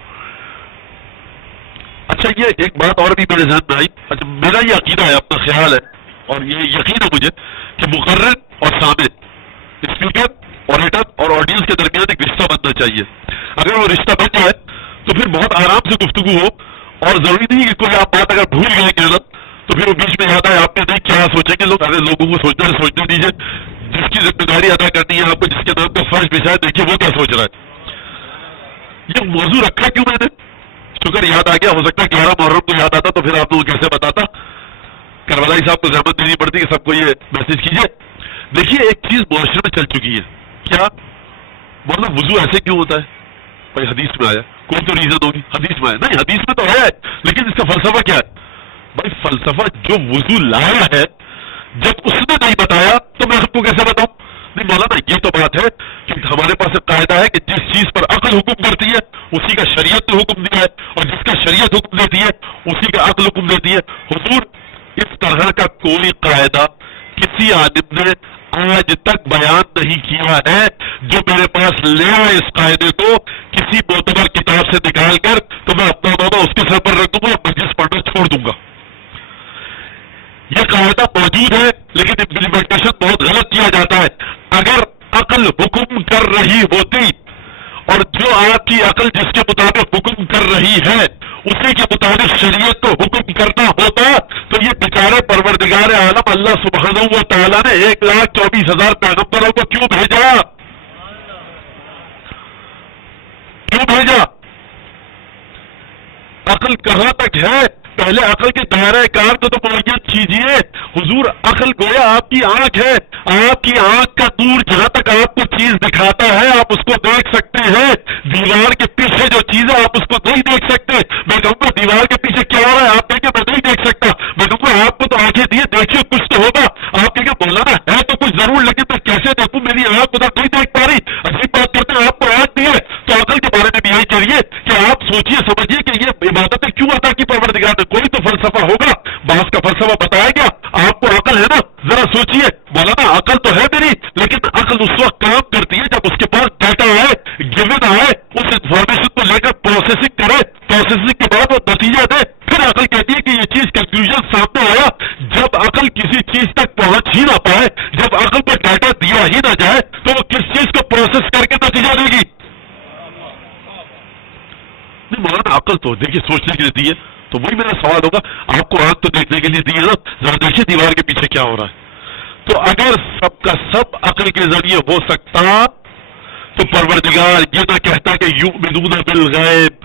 اچھا چاہیے. ایک بات اور بھی میرے ذہن میں آئی. اچھا میرا یہ عقیدہ ہے, اپنا خیال ہے, اور یہ یقین ہے مجھے کہ مقرر اور سامع, اسپیکر, آڈیٹر اور آڈینس کے درمیان ایک رشتہ بننا چاہیے. اگر وہ رشتہ بن جائے تو پھر بہت آرام سے گفتگو ہو, اور ضروری نہیں کہ کوئی آپ بات اگر بھول گئے کہنا تو پھر وہ بیچ میں یاد آئے آپ نے نہیں کیا سوچیں گے لوگ. ارے لوگوں کو سوچنے دیجیے, جس کی ذمہ داری ادا کرنی ہے آپ کو, جس کے نام پہ فرض بچھا ہے, دیکھیے وہ کیا سوچ رہا ہے. یہ موضوع رکھا کیوں میں نے, شکر یاد آ گیا. ہو سکتا ہے 11 محرم کو یاد آتا تو پھر آپ لوگوں کیسے بتاتا. کربلائی صاحب کو زحمت دینی پڑتی کہ سب کو یہ میسج کیجیے. دیکھیے ایک چیز معاشرے میں چل چکی ہے, کیا مطلب وضو ایسے کیوں ہوتا ہے؟ بھائی حدیث میں آیا, کوئی تو ریزن ہوگی. حدیث میں آیا نہیں, حدیث میں تو آیا ہے, لیکن اس کا فلسفہ کیا ہے؟ بھائی فلسفہ جو وضو لایا ہے جب اس نے نہیں بتایا تو میں آپ کو کیسے بتاؤں؟ نہیں مولانا یہ تو بات ہے کہ ہمارے پاس ایک قاعدہ ہے کہ جس چیز پر عقل حکم کرتی ہے اسی کا شریعت نے حکم دیا ہے, اور جس کا شریعت حکم دیتی ہے اسی کا عقل حکم دیتی ہے. حضور اس طرح کا کوئی قاعدہ کسی عالم نے آج تک بیان نہیں کیا ہے. جو میرے پاس لے آئے اس قاعدے کو کسی معتبر کتاب سے نکال کر تو میں اپنا نامہ اس کے سر پر رکھ دوں گا, مجلس پڑھنا چھوڑ دوں گا. یہ قاعدہ موجود ہے لیکن امپلیمنٹیشن بہت غلط کیا جاتا ہے. اگر عقل حکم کر رہی ہوتی اور جو آپ کی عقل جس کے مطابق حکم کر رہی ہے اسی کے مطابق شریعت کو حکم کرنا ہوتا تو یہ بیچارے پروردگار عالم اللہ سبحانہ و تعالیٰ نے 1,24,000 پیغمبروں کو کیوں بھیجا؟ کیوں بھیجا؟ عقل کہاں تک ہے؟ پہلے عقل کے دائرہ کار کو تو معین کیجیے. حضور عقل گویا آپ کی آنکھ ہے, آپ کی آنکھ کا نور جہاں تک آپ کو چیز دکھاتا ہے آپ اس کو دیکھ سکتے ہیں. دیوار کے پیچھے جو چیز ہے آپ اس کو نہیں دیکھ سکتے. میں کہوں گا دیوار کے پیچھے کیا ہو رہا ہے, آپ کہیں گے میں نہیں دیکھ سکتا. میں کہوں گا آپ کو تو آنکھیں دیے, دیکھیے کچھ تو ہوگا. آپ کہیں گے مولانا ہے تو کچھ ضرور, لیکن میں کیسے دیکھوں, میری آنکھ ادھر نہیں دیکھ پا رہی. عجیب بات کرتے ہیں, آپ کو آنکھ دی ہے تو عقل کے بارے میں بھی یہی کریے کہ آپ سوچیے سمجھیے کہ یہ عبادتیں کیوں عطا کی پروردگار نے. کوئی تو فلسفہ ہوگا, بعض کا فلسفہ بتایا گیا. آپ کو عقل ہے نا, ذرا سوچیے. مولانا عقل تو ہے میری, لیکن عقل اس وقت کام کرتی ہے جب اس کے پاس ڈیٹا آئے, گیون آئے, اس انفارمیشن کو لے کر پروسیسنگ کرے, پروسیسنگ کے بعد وہ نتیجہ دے. پھر عقل کہتی ہے کہ یہ چیز کنکلوژن سامنے آیا. جب عقل کسی چیز تک پہنچ ہی نہ پائے, جب عقل کو ڈیٹا دیا ہی نہ جائے تو وہ کس چیز کو پروسیس کر کے نتیجہ دے گی؟ نہیں مولانا عقل تو دیکھیے سوچنے کے لیے دی ہے, تو وہی میرا سوال ہوگا, آپ کو آنکھ تو دیکھنے کے لیے دی ہے نا, ذرا دیکھیے دیوار کے پیچھے کیا ہو رہا ہے. تو اگر سب کا سب عقل کے ذریعے ہو سکتا تو پروردگار یہ نہ کہتا کہ یؤمنون بالغیب,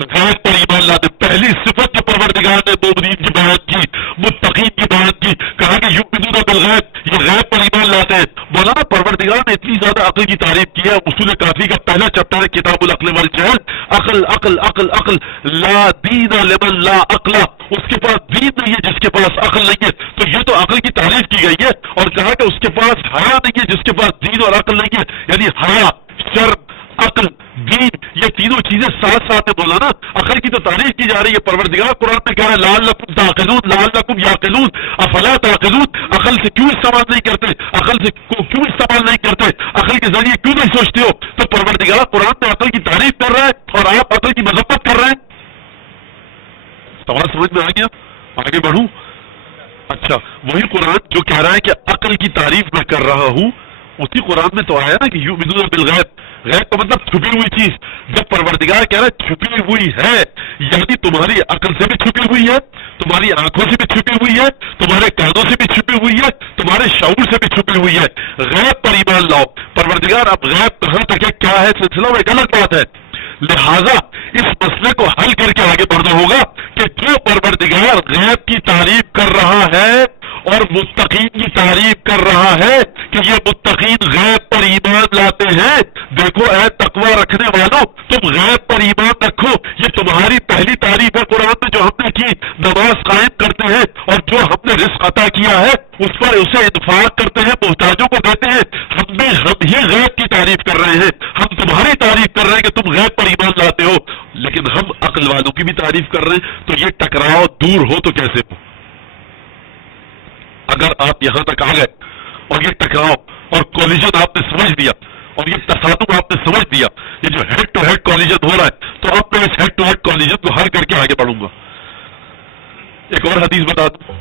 غیب پر ایمان لاتے. پہلی صفت جو پروردگار نے مومنین کی بیان کی, متقین کی بیان کی, کہا کہ یؤمنون بالغیب, یہ غیب پر ایمان لاتے ہیں. مولانا پروردگار نے اتنی زیادہ عقل کی تعریف کی ہے. اصول کافی کا پہلا چیپٹر ہے کتاب العقل والجہل. عقل عقل عقل عقل, لا دین لمن لا عقل, اس کے پاس دین نہیں ہے جس کے پاس عقل نہیں ہے. تو یہ تو عقل کی تعریف کی گئی ہے, اور کہا کہ اس کے پاس حیا نہیں ہے جس کے پاس دین اور عقل نہیں ہے. یعنی حیا, شرم, عقل, دین, یہ تینوں چیزیں ساتھ ساتھ ہیں. مولانا عقل کی تو تعریف کی جا رہی ہے. پروردگار قرآن میں کہہ رہا ہے لعلکم تعقلون, لعلکم یعقلون, افلا تعقلون. عقل سے کیوں استعمال نہیں کرتے, عقل سے کیوں استعمال نہیں کرتے, عقل کے ذریعے کیوں نہیں سوچتے ہو؟ تو پروردگار قرآن میں عقل کی تعریف کر رہا ہے اور آپ عقل کی مذمت کر رہے ہیں. سوال سمجھ میں آ گیا؟ آگے بڑھوں. اچھا وہی قرآن جو کہہ رہا ہے کہ عقل کی تعریف میں کر رہا ہوں, اسی قرآن میں تو آیا نا کہ یؤمنون بالغیب. غیب کا مطلب چھپی ہوئی چیز. جب پروردگار کہہ رہا ہے چھپی ہوئی ہے, یعنی تمہاری عقل سے بھی چھپی ہوئی ہے, تمہاری آنکھوں سے بھی چھپی ہوئی ہے, تمہارے کانوں سے بھی چھپی ہوئی ہے, تمہارے شعور سے بھی چھپی ہوئی ہے. غیب پر ایمان لاؤ. پروردگار اب غیب کہاں تک ہے, کیا ہے سلسلہ, وہ ایک الگ بات ہے. لہذا اس مسئلے کو حل کر کے آگے بڑھنا ہوگا کہ جو پروردگار غیب کی تعریف کر رہا ہے اور متقین کی تعریف کر رہا ہے کہ یہ متقین غیب پر ایمان لاتے ہیں. دیکھو اے تقوی رکھنے والوں, تم غیب پر ایمان رکھو. یہ تمہاری پہلی تعریف ہے قرآن میں جو ہم نے کی. نماز قائم کرتے ہیں اور جو ہم نے رزق عطا کیا ہے اس پر اسے انفاق کرتے ہیں, محتاجوں کو دیتے ہیں. ہم ہی غیب کی تعریف کر رہے ہیں, ہم تمہاری تعریف کر رہے ہیں کہ تم غیب پر ایمان لاتے ہو, لیکن ہم عقل والوں کی بھی تعریف کر رہے ہیں. تو یہ ٹکراؤ دور ہو تو کیسے ہو؟ اگر آپ یہاں تک آ گئے اور یہ ٹکراؤ اور کولیجن آپ نے سمجھ لیا اور یہ تصادم آپ نے سمجھ دیا، یہ جو ہیڈ ٹو ہیڈ کالیجن ہو رہا ہے، تو اب میں اس ہیڈ ٹو ہیڈ کالیجن کو حل کر کے آگے بڑھوں گا۔ ایک اور حدیث بتا دوں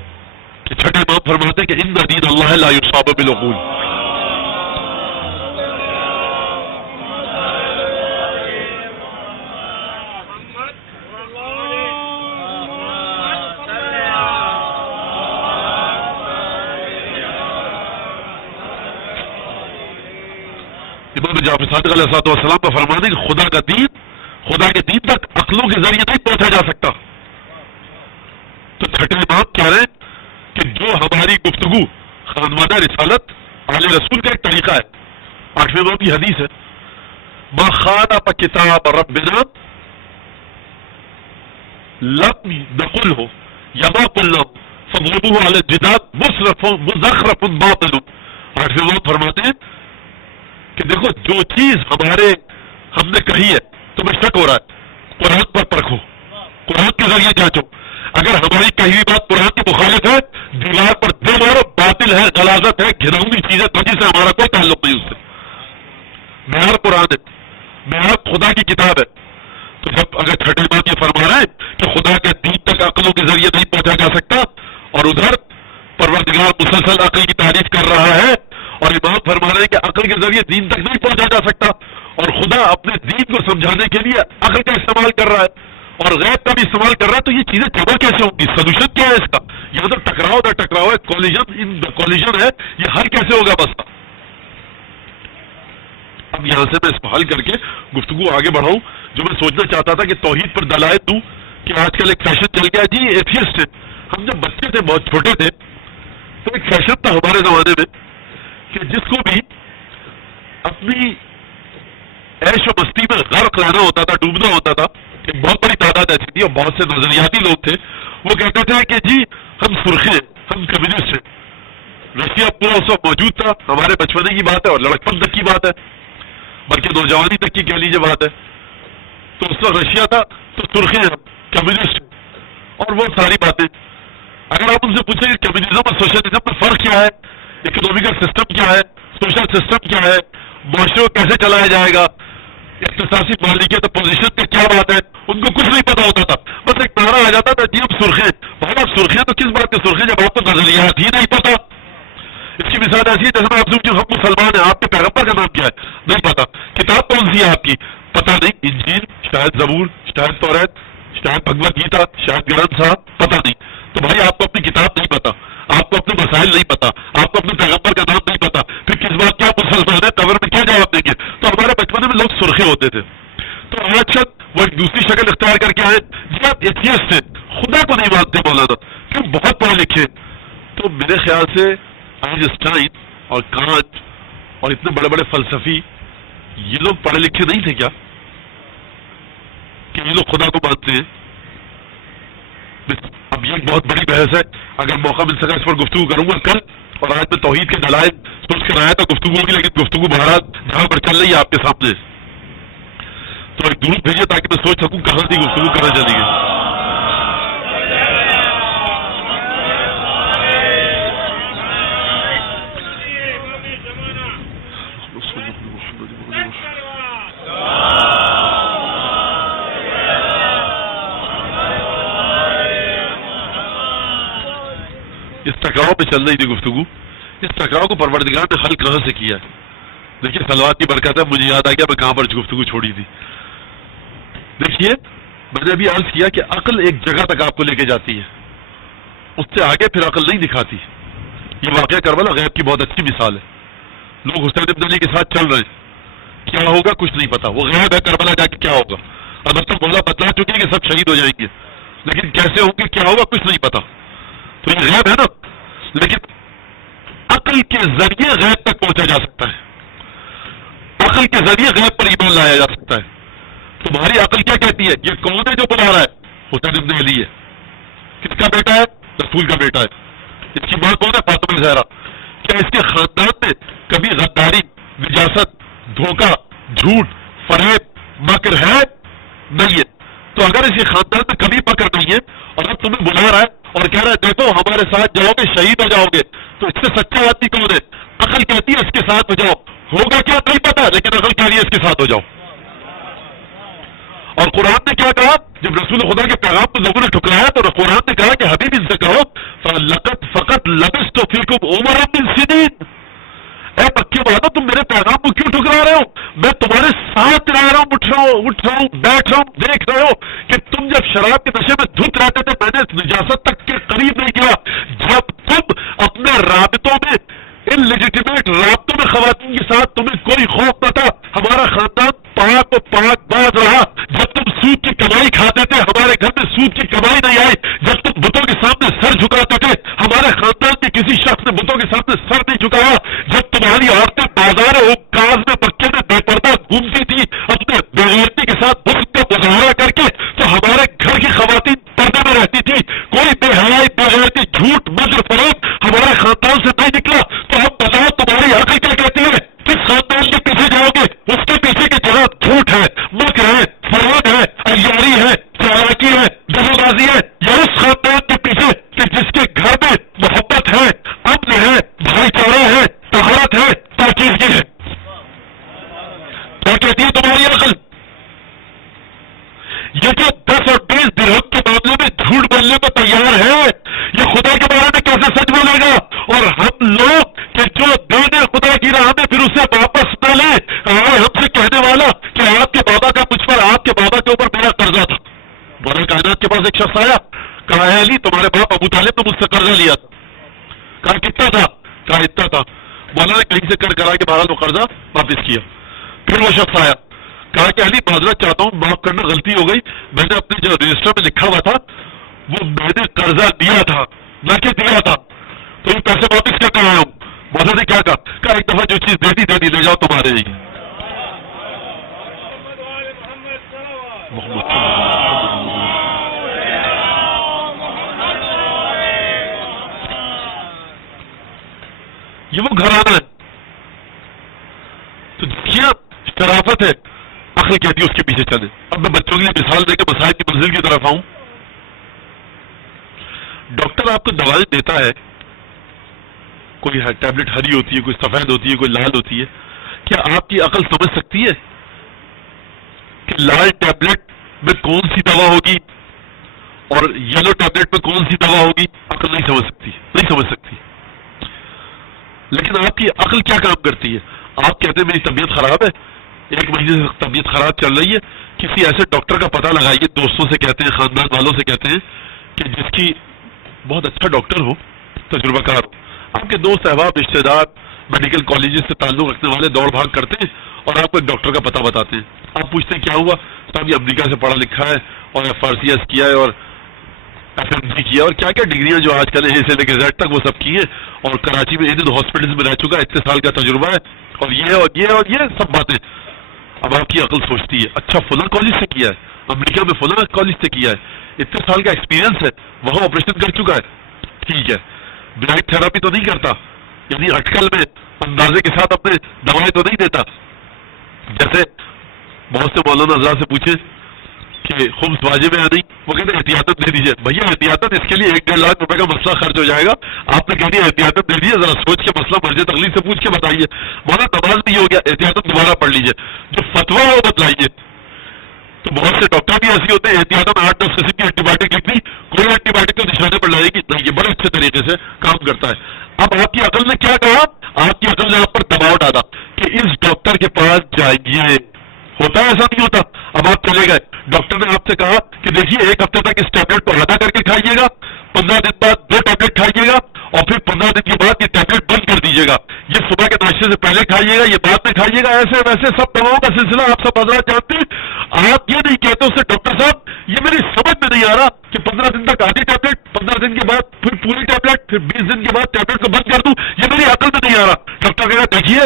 کہ چھٹے امام فرماتے ہیں کہ ان دین اللہ لا یصاب بالعقول، امام جعفر صادق علیہ السلام کا فرمان ہے کہ خدا کے دین تک عقلوں کے ذریعے نہیں پہنچا جا سکتا۔ تو چھٹے امام کہہ رہے ہیں کہ جو ہماری گفتگو خانوادہ رسالت اہل رسول کا ایک طریقہ ہے، 8ویں امام کی حدیث ہے، ما خالف کتاب ربنا لم نقله یما قلنا فضربوه علی الجداد مزخرف باطل۔ 8ویں امام فرماتے ہیں کہ دیکھو جو چیز ہم نے کہی ہے تمہیں شک ہو رہا ہے، قرآن پر پرکھو، قرآن کے ذریعے جانچو، اگر ہماری کہی ہوئی بات قرآن کے مخالف ہے دیوار پر دے مارو، باطل ہے، غلاظت ہے، گھناؤنی چیز ہے، تجھی سے ہمارا کوئی تعلق نہیں اس سے۔ معیار قرآن ہے، معیار خدا کی کتاب ہے۔ تو جب اگر چھٹے بات یہ فرما رہا ہے کہ خدا کے دین تک عقلوں کے ذریعے نہیں پہنچا جا سکتا، اور ادھر پروردگار مسلسل عقل کی تعریف کر رہا ہے، اور امام فرما رہے ہیں کہ عقل کے ذریعے دین تک نہیں پہنچا جا سکتا، اور خدا اپنے دین کو سمجھانے کے لیے عقل کا استعمال کر رہا ہے اور غیب کا بھی استعمال کر رہا ہے، تو یہ چیزیں جمع کیسے ہوں گی؟ سولوشن کیا ہے اس کا؟ یہاں تو ٹکراؤ نہ ٹکراؤ ہے، کولیجن ہے، یہ حل کیسے ہوگا؟ بس اب یہاں سے میں اس کو حل کر کے گفتگو آگے بڑھاؤں، جو میں سوچنا چاہتا تھا کہ توحید پر دلائل دوں کہ آج کل ایک فیشن چل گیا جی ایتھیسٹ ہے۔ ہم جب بچے تھے، بہت چھوٹے تھے، تو ایک فیشن تھا ہمارے زمانے میں کہ جس کو بھی اپنی عیش و مستی میں غرق رہنا ہوتا تھا، ڈوبنا ہوتا تھا، ایک بہت بڑی تعداد ایسی تھی اور بہت سے نظریاتی لوگ تھے، وہ کہتے تھے کہ جی ہم سرخی ہیں، ہم کمیونسٹ ہیں۔ رشیا پورا اس وقت موجود تھا، ہمارے بچپنے کی بات ہے اور لڑکپن تک کی بات ہے، بلکہ نوجوانی تک کی کہہ لیجیے بات ہے۔ تو اس وقت رشیا تھا تو سرخی ہیں، کمیونسٹ ہیں، اور وہ ساری باتیں۔ اگر آپ ان سے پوچھیں کہ کمیونزم اور سوشلزم میں فرق کیا ہے، اکنامیکل سسٹم کیا ہے، سوشل سسٹم کیا ہے، معاشرے کو کیسے چلایا جائے گا، اختصاصی مالکیت پوزیشن کی کیا بات ہے، ان کو کچھ نہیں پتا ہوتا تھا۔ بس ایک نعرہ آ جاتا تھا جی ہم سرخی، بھائی آپ سرخی تو کس بات کے سرخی جب آپ کو نظریات ہی نہیں پتا۔ اس کی مثال ایسی ہے جیسے میں آپ سے ہم مسلمان ہیں، آپ کے پیغمبر کا نام کیا ہے نہیں پتا، کتاب کون سی ہے آپ کی پتا نہیں، انجیل شاید زبور شاید توریت شاید بھگوت گیتا شاید گرنتھ صاحب پتا نہیں۔ تو بھائی آپ کو اپنی کتاب نہیں پتا، آپ کو اپنے مسائل نہیں پتا، آپ کو اپنے پیغمبر کا نام نہیں پتا، پھر کس بات کیا مسلمان ہے، قبر میں کیا جواب دیں گے؟ تو ہمارے بچپن میں لوگ سرخے ہوتے تھے۔ تو آج تک وہ ایک دوسری شکل اختیار کر کے آئے جی آپ ایتھیسٹ ہیں، خدا کو نہیں مانتے مولانا، کیوں بہت پڑھے لکھے۔ تو میرے خیال سے آئنسٹائن اور کانٹ اور اتنے بڑے بڑے فلسفی یہ لوگ پڑھے لکھے نہیں تھے کیا کہ یہ لوگ خدا کو مانتے ہیں؟ اب یہ ایک بہت بڑی بحث ہے، اگر موقع مل سکا اس پر گفتگو کروں گا کل، اور آج میں توحید کے دلائل سوچ کر آیا تھا گفتگو ہوگی، لیکن گفتگو بہرحال جہاں پر چل رہی ہے آپ کے سامنے، تو ایک درود بھیجیے تاکہ میں سوچ سکوں کہاں تھی گفتگو کرنا چاہیے۔ اس ٹکراؤ پہ چل رہی تھی گفتگو، اس ٹکراؤ کو پروردگار نے حل کہاں سے کیا ہے؟ دیکھیے صلوات کی برکت ہے، مجھے یاد آ گیا میں کہاں پر گفتگو چھوڑی تھی۔ دیکھیے میں نے ابھی عرض کیا کہ عقل ایک جگہ تک آپ کو لے کے جاتی ہے، اس سے آگے پھر عقل نہیں دکھاتی۔ یہ واقعہ کربلا غیب کی بہت اچھی مثال ہے۔ لوگ حسین ابن علی کے ساتھ چل رہے ہیں، کیا ہوگا کچھ نہیں پتا، وہ غیب ہے کربلا جا کے کیا ہوگا۔ اب تو مولا بتلا چکے کہ سب شہید ہو جائیں گے، لیکن کیسے ہوں گے کیا ہوگا کچھ نہیں پتا، تو یہ غیب ہے نا۔ لیکن عقل کے ذریعے غیب تک پہنچا جا سکتا ہے، عقل کے ذریعے غیب پر ایمان لایا جا سکتا ہے۔ تمہاری عقل کیا کہتی ہے؟ یہ کون ہے جو بلا رہا ہے؟ حسین ابن علی ہے۔ کس کا بیٹا ہے؟ رسول کا بیٹا ہے۔ اس کی ماں کون ہے؟ فاطمہ زہرا۔ کیا اس کے خاندان میں کبھی غداری، نجاست، دھوکہ، جھوٹ، فریب، مکر ہے؟ نہیں ہے۔ تو اگر اسی خاندان میں کبھی مکر نہیں ہے اور اب تمہیں بلا رہا ہے اور کہہ رہا ہے دیکھو ہمارے ساتھ جاؤ گے شہید ہو جاؤ گے. تو اس سے سچا آدمی کون ہے؟ عقل کہتی ہے اس کے ساتھ ہو جاؤ، ہوگا کیا نہیں پتا، لیکن عقل کہہ رہی ہے اس کے ساتھ ہو جاؤ. اور قرآن نے کیا کہا؟ جب رسول خدا کے پیغام کو لوگوں نے ٹھکرایا تو قرآن نے کہا کہ حبیب ان سے کہو فَلَقَدْ فَقَدْ لَبِثْتُ فِيكُمْ عُمَرًا مِّن سِنِينَ، اے مکی والو تم میرے پیغام کو کیوں ٹھکرا رہے ہو؟ میں تمہارے ساتھ رہ رہا ہوں، اٹھ رہا ہوں بیٹھ رہا ہوں، دیکھ رہے ہو کہ تم جب شراب کے نشے میں دھت رہتے تھے میں نے نجاست تک کے قریب نہیں کیا. جب تم اپنے رابطوں میں ان لیجیٹیمیٹ رابطوں میں خواتین کے ساتھ تمہیں کوئی خوف نہ تھا، ہمارا خاندان پاک و پاک باز رہا. جب تم سود کی کمائی کھاتے تھے ہمارے گھر میں سود کی کمائی نہیں آئی. جب تم بتوں کے سامنے سر جھکاتے تھے ہمارے خاندان کے کسی شخص نے بتوں کے سامنے سر نہیں جھکایا. جب تمہاری عورتیں بازار عکاظ میں مکے میں بے پردہ گھومتی تھی اپنے بےغیرتی کے ساتھ وقت کا مظاہرہ کر کے، تو ہمارے گھر کی خواتین پردے میں رہتی تھی. کوئی بے حیائی بےغیرتی جھوٹ مکر فریب ہمارے خاندان سے نہیں نکلا. تو ہم بتاؤ تمہاری عقل کیا کہتی ہے؟ کس خاندان کے پیچھے جاؤ گے اس کے پیچھے کی جگہ جھوٹ ہے، مکر ہے، فریب ہے، عیاری ہے، چالاکی ہے، دغا بازی ہے، یا اس خاندان کے پیچھے کہ جس کے گھر میں محبت ہے، امن ہے، بھائی چارہ ہے، طہارت ہے، پاکیزگی ہے. کیا کہتی ہے تمہاری عقل؟ یہ جو 10 اور 20 درہم کے معاملے میں جھوٹ بولنے کو تیار ہے، یہ خدا کے بارے میں کیسے سچ بولے گا؟ اور ہم لوگ کہ جو دینے خدا کی راہ میں پھر اسے واپس نہ لیں. آئے ہم سے کہنے والا کہ آپ کے بابا کا مجھ پر، آپ کے بابا کے اوپر میرا قرضہ تھا. مولانا کائنات کے پاس ایک شخص آیا، کہا ہے علی تمہارے باپ ابو طالب نے مجھ سے قرضہ لیا تھا. کہا کتنا تھا؟ کہا اتنا تھا. مولانا نے کہیں سے کر کرا کے بہرحال وہ قرضہ واپس کیا. پھر وہ شخص آیا، کہا کہ علی معذرت چاہتا ہوں، معاف کرنا غلطی ہو گئی، میں نے اپنے جو رجسٹر میں لکھا ہوا تھا وہ میں نے قرضہ دیا تھا نہ کہ دیا تھا، تو یہ پیسے واپس کیا کر رہا ہوں. مولانا نے کیا کہا ایک دفعہ جو چیز دے دی لے جاؤ تمہارے لیے. یہ وہ گھرانہ ہے تو کیا شرافت ہے، عقل کہتی ہے اس کے پیچھے چلے. اب میں بچوں کے لیے مثال دے کے مسائل کی منزل کی طرف آؤں. ڈاکٹر آپ کو دوائیں دیتا ہے، کوئی ٹیبلٹ ہری ہوتی ہے، کوئی سفید ہوتی ہے، کوئی لال ہوتی ہے. کیا آپ کی عقل سمجھ سکتی ہے کہ لال ٹیبلٹ میں کون سی دوا ہوگی اور یلو ٹیبلٹ میں کون سی دوا ہوگی؟ عقل نہیں سمجھ سکتی. لیکن آپ کی عقل کیا کام کرتی ہے؟ آپ کہتے ہیں میری طبیعت خراب ہے، 1 مہینے سے طبیعت خراب چل رہی ہے، کسی ایسے ڈاکٹر کا پتہ لگائیے، دوستوں سے کہتے ہیں، خاندان والوں سے کہتے ہیں کہ جس کی بہت اچھا ڈاکٹر ہو، تجربہ کار ہو. آپ کے دوست احباب رشتے دار میڈیکل کالجز سے تعلق رکھنے والے دوڑ بھاگ کرتے ہیں اور آپ کو ایک ڈاکٹر کا پتہ بتاتے ہیں. آپ پوچھتے ہیں کیا ہوا؟ صاحب یہ امریکہ سے پڑھا لکھا ہے اور FRCS کیا ہے اور FMG کیا اور کیا کیا ڈگریاں جو آج کل A سے لے کے Z تک وہ سب کی ہیں، اور کراچی میں ان ہاسپٹلز میں رہ چکا ہے، 23 سال کا تجربہ ہے، اور یہ سب باتیں. اب آپ کی عقل سوچتی ہے اچھا فلاں کالج سے کیا ہے، امریکہ میں فلاں کالج سے کیا ہے، 23 سال کا ایکسپیرینس ہے، وہاں آپریشن کر چکا ہے، ٹھیک ہے. بلائٹ تھراپی تو نہیں کرتا، یعنی اٹکل میں اندازے کے ساتھ اپنے دوائیں تو نہیں دیتا. جیسے بہت سے مولانا حضرات سے پوچھے کہ خبز واجب ہے یا نہیں، وہ کہتے ہیں احتیاطاً دے دیجیے. بھیا احتیاطاً اس کے لیے 1-1.5 لاکھ روپے کا مسئلہ خرچ ہو جائے گا، آپ نے کہہ دیا احتیاطاً دے دیجیے، ذرا سوچ کے مسئلہ مرجع تقلید سے پوچھ کے بتائیے. مولانا نماز نہیں ہو گیا، احتیاطاً دوبارہ پڑھ لیجیے، جو فتویٰ ہے وہ بتلائیے. تو بہت سے ڈاکٹر بھی ایسے ہوتے ہیں احتیاطاً 8-10 قسم کی اینٹی بایوٹک لکھ دی، کوئی اینٹی بایوٹک تو نشانے پر لائے گی نہیں، یہ بڑے اچھے طریقے سے کام کرتا ہے. اب آپ کی عقل نے کیا کہا؟ آپ کی عقل نے آپ پر دباؤ ڈالا کہ اس ڈاکٹر کے پاس جائیے. ہوتا ہے ایسا نہیں ہوتا؟ اب آپ چلے گئے، ڈاکٹر نے آپ سے کہا کہ دیکھیے 1 ہفتے تک اس ٹیبلٹ کو آدھا کر کے کھائیے گا، 15 دن بعد 2 ٹیبلٹ کھائیے گا، اور پھر 15 دن کے بعد یہ ٹیبلٹ بند کر دیجیے گا. یہ صبح کے ناشتے سے پہلے کھائیے گا، یہ بعد میں کھائیے گا. ایسے ویسے سب دواؤں کا سلسلہ آپ سب حضرات جانتے ہیں. آپ یہ نہیں کہتے اسے ڈاکٹر صاحب یہ میری سمجھ میں نہیں آ رہا کہ 15 دن تک آدھی ٹیبلٹ، 15 دن کے بعد پھر پوری ٹیبلٹ، پھر 20 دن کے بعد ٹیبلٹ کو بند کر دوں، یہ میری عقل میں نہیں آ رہا. ڈاکٹر کہہ رہا دیکھیے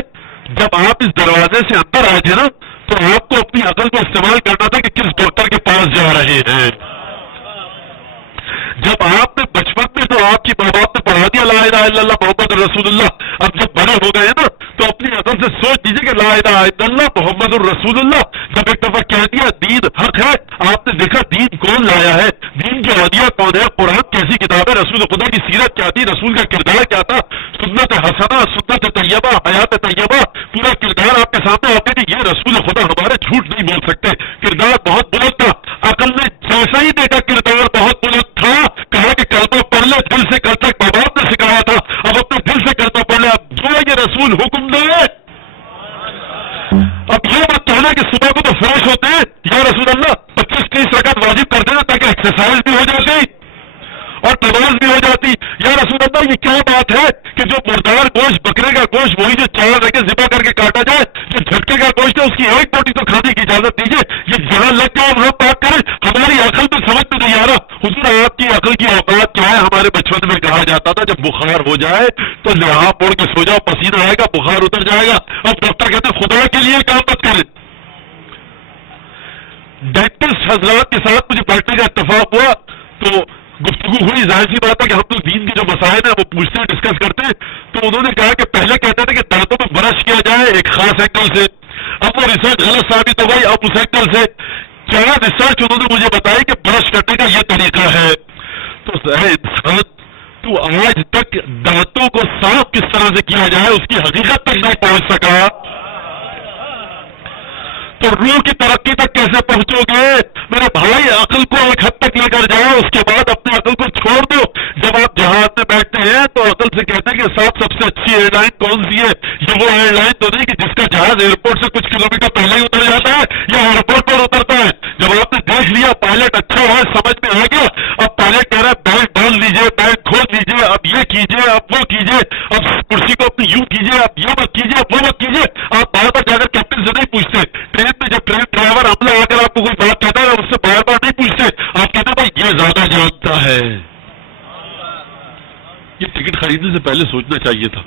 جب آپ اس دروازے سے اندر آئے تھے نا تو آپ کو اپنی عقل کو استعمال کرنا تھا کہ کس ڈاکٹر کے پاس جا رہے ہیں. جب آپ نے بچپن میں تو آپ کی ماں باپ نے پڑھا دیا لا الہ الا اللہ محمد رسول اللہ، اب جب بڑے ہو گئے نا تو اپنی عقل سے سوچ دیجیے کہ لا الہ الا اللہ محمد الرسول اللہ جب ایک دفعہ کہہ دیا دین حق ہے، آپ نے دیکھا دین کون لایا ہے؟ دین کی اودیہ کون ہے؟ قرآن کیسی کتاب ہے؟ رسول خدا کی سیرت کیا تھی؟ رسول کا کردار کیا تھا؟ سنت حسنہ، سنت طیبہ، حیات طیبہ، پورا کردار آپ کے سامنے آتے کہ یہ رسول خدا ہمارے جھوٹ نہیں بول سکتے، کردار بہت بلند تھا۔ عقل نے جیسا ہی دیکھا کردار بہت بلند تھا، کہا کہ کلمہ پڑھ لے، دل سے کر تک باپ نے سکھایا تھا، اب اپنے دل سے کلمہ پڑھ لے، اب جو یہ رسول حکم دے۔ اب یہ مت کہنا کہ صبح کو تو فریش ہوتے ہیں، یا رسول اللہ 25-30 رکعت واجب کر دینا تاکہ ایکسرسائز بھی ہو جاتی اور نماز بھی ہو جاتی۔ یا رسول اللہ یہ کیا بات ہے کہ جو مردار گوشت، بکرے کا گوشت وہی جو 4 رکھے ذبح کر کے کاٹا جائے، جو جھٹکے کا گوشت ہے اس کی ایک بوٹی تو کھانے کی اجازت دیجیے، یہ جہاں لگ جائے ہم بات کریں، ہماری عقل میں سمجھ میں نہیں آ رہا۔ حضور آپ کی عقل کی اوقات کیا ہے؟ ہمارے بچپن میں کہا جاتا تھا جب بخار ہو جائے تو لحاظ اوڑھ کے سو جاؤ، پسینہ آئے گا بخار اتر جائے گا۔ اب ڈاکٹر کہتے ہیں خدا کے لیے کام مت کریں۔ ڈاکٹرس حضرات کے ساتھ مجھے بیٹھنے کا اتفاق ہوا تو گفتگو ہوئی، ظاہر سی بات ہے کہ ہم لوگ دین کے جو مسائل ہیں وہ پوچھتے ہیں، ڈسکس کرتے ہیں، تو انہوں نے کہا کہ پہلے کہتے تھے کہ دانتوں میں برش کیا جائے ایک خاص اینگل سے، اب وہ ریسرچ غلط ثابت ہو گئی، اب اس اینگل سے 4 ریسرچ انہوں نے مجھے بتائی کہ برش کرنے کا یہ طریقہ ہے۔ تو اے انسان، تو آج تک دانتوں کو صاف کس طرح سے کیا جائے اس کی حقیقت تک نہیں پہنچ سکا، تو روح کی ترقی تک کیسے پہنچو گے؟ میرے بھائی عقل کو ایک حد تک لے کر جاؤ، اس کے بعد اپنی عقل کو چھوڑ دو۔ جب آپ جہاز میں بیٹھتے ہیں تو عقل سے کہتے ہیں کہ صاحب سب سے اچھی ایئر لائن کون سی ہے؟ یہ وہ ایئر لائن تو نہیں کہ جس کا جہاز ایئرپورٹ سے کچھ کلومیٹر پہلے ہی اتر جاتا ہے یا ایئرپورٹ پر اترتا ہے۔ جب آپ نے دیکھ لیا پائلٹ اچھا ہے، سمجھ میں آ گیا، اب پائلٹ کہہ رہا ہے بیگ ڈال لیجیے، بیگ کھول لیجیے، اب یہ کیجیے، اب وہ کیجیے، اب کرسی کو اپنی یوں کیجیے، اب یہ مت کیجیے، اب وہ مت کیجیے۔ آپ بار بار جا کر کیپٹن سے نہیں پوچھتے، ٹرین میں جب ٹرین ڈرائیور عملہ آ کر آپ کو کوئی بات کہتا ہے اس سے بار بار نہیں پوچھتے، آپ کہتے ہیں بھائی یہ زیادہ جانتا ہے۔ یہ ٹکٹ خریدنے سے پہلے سوچنا چاہیے تھا۔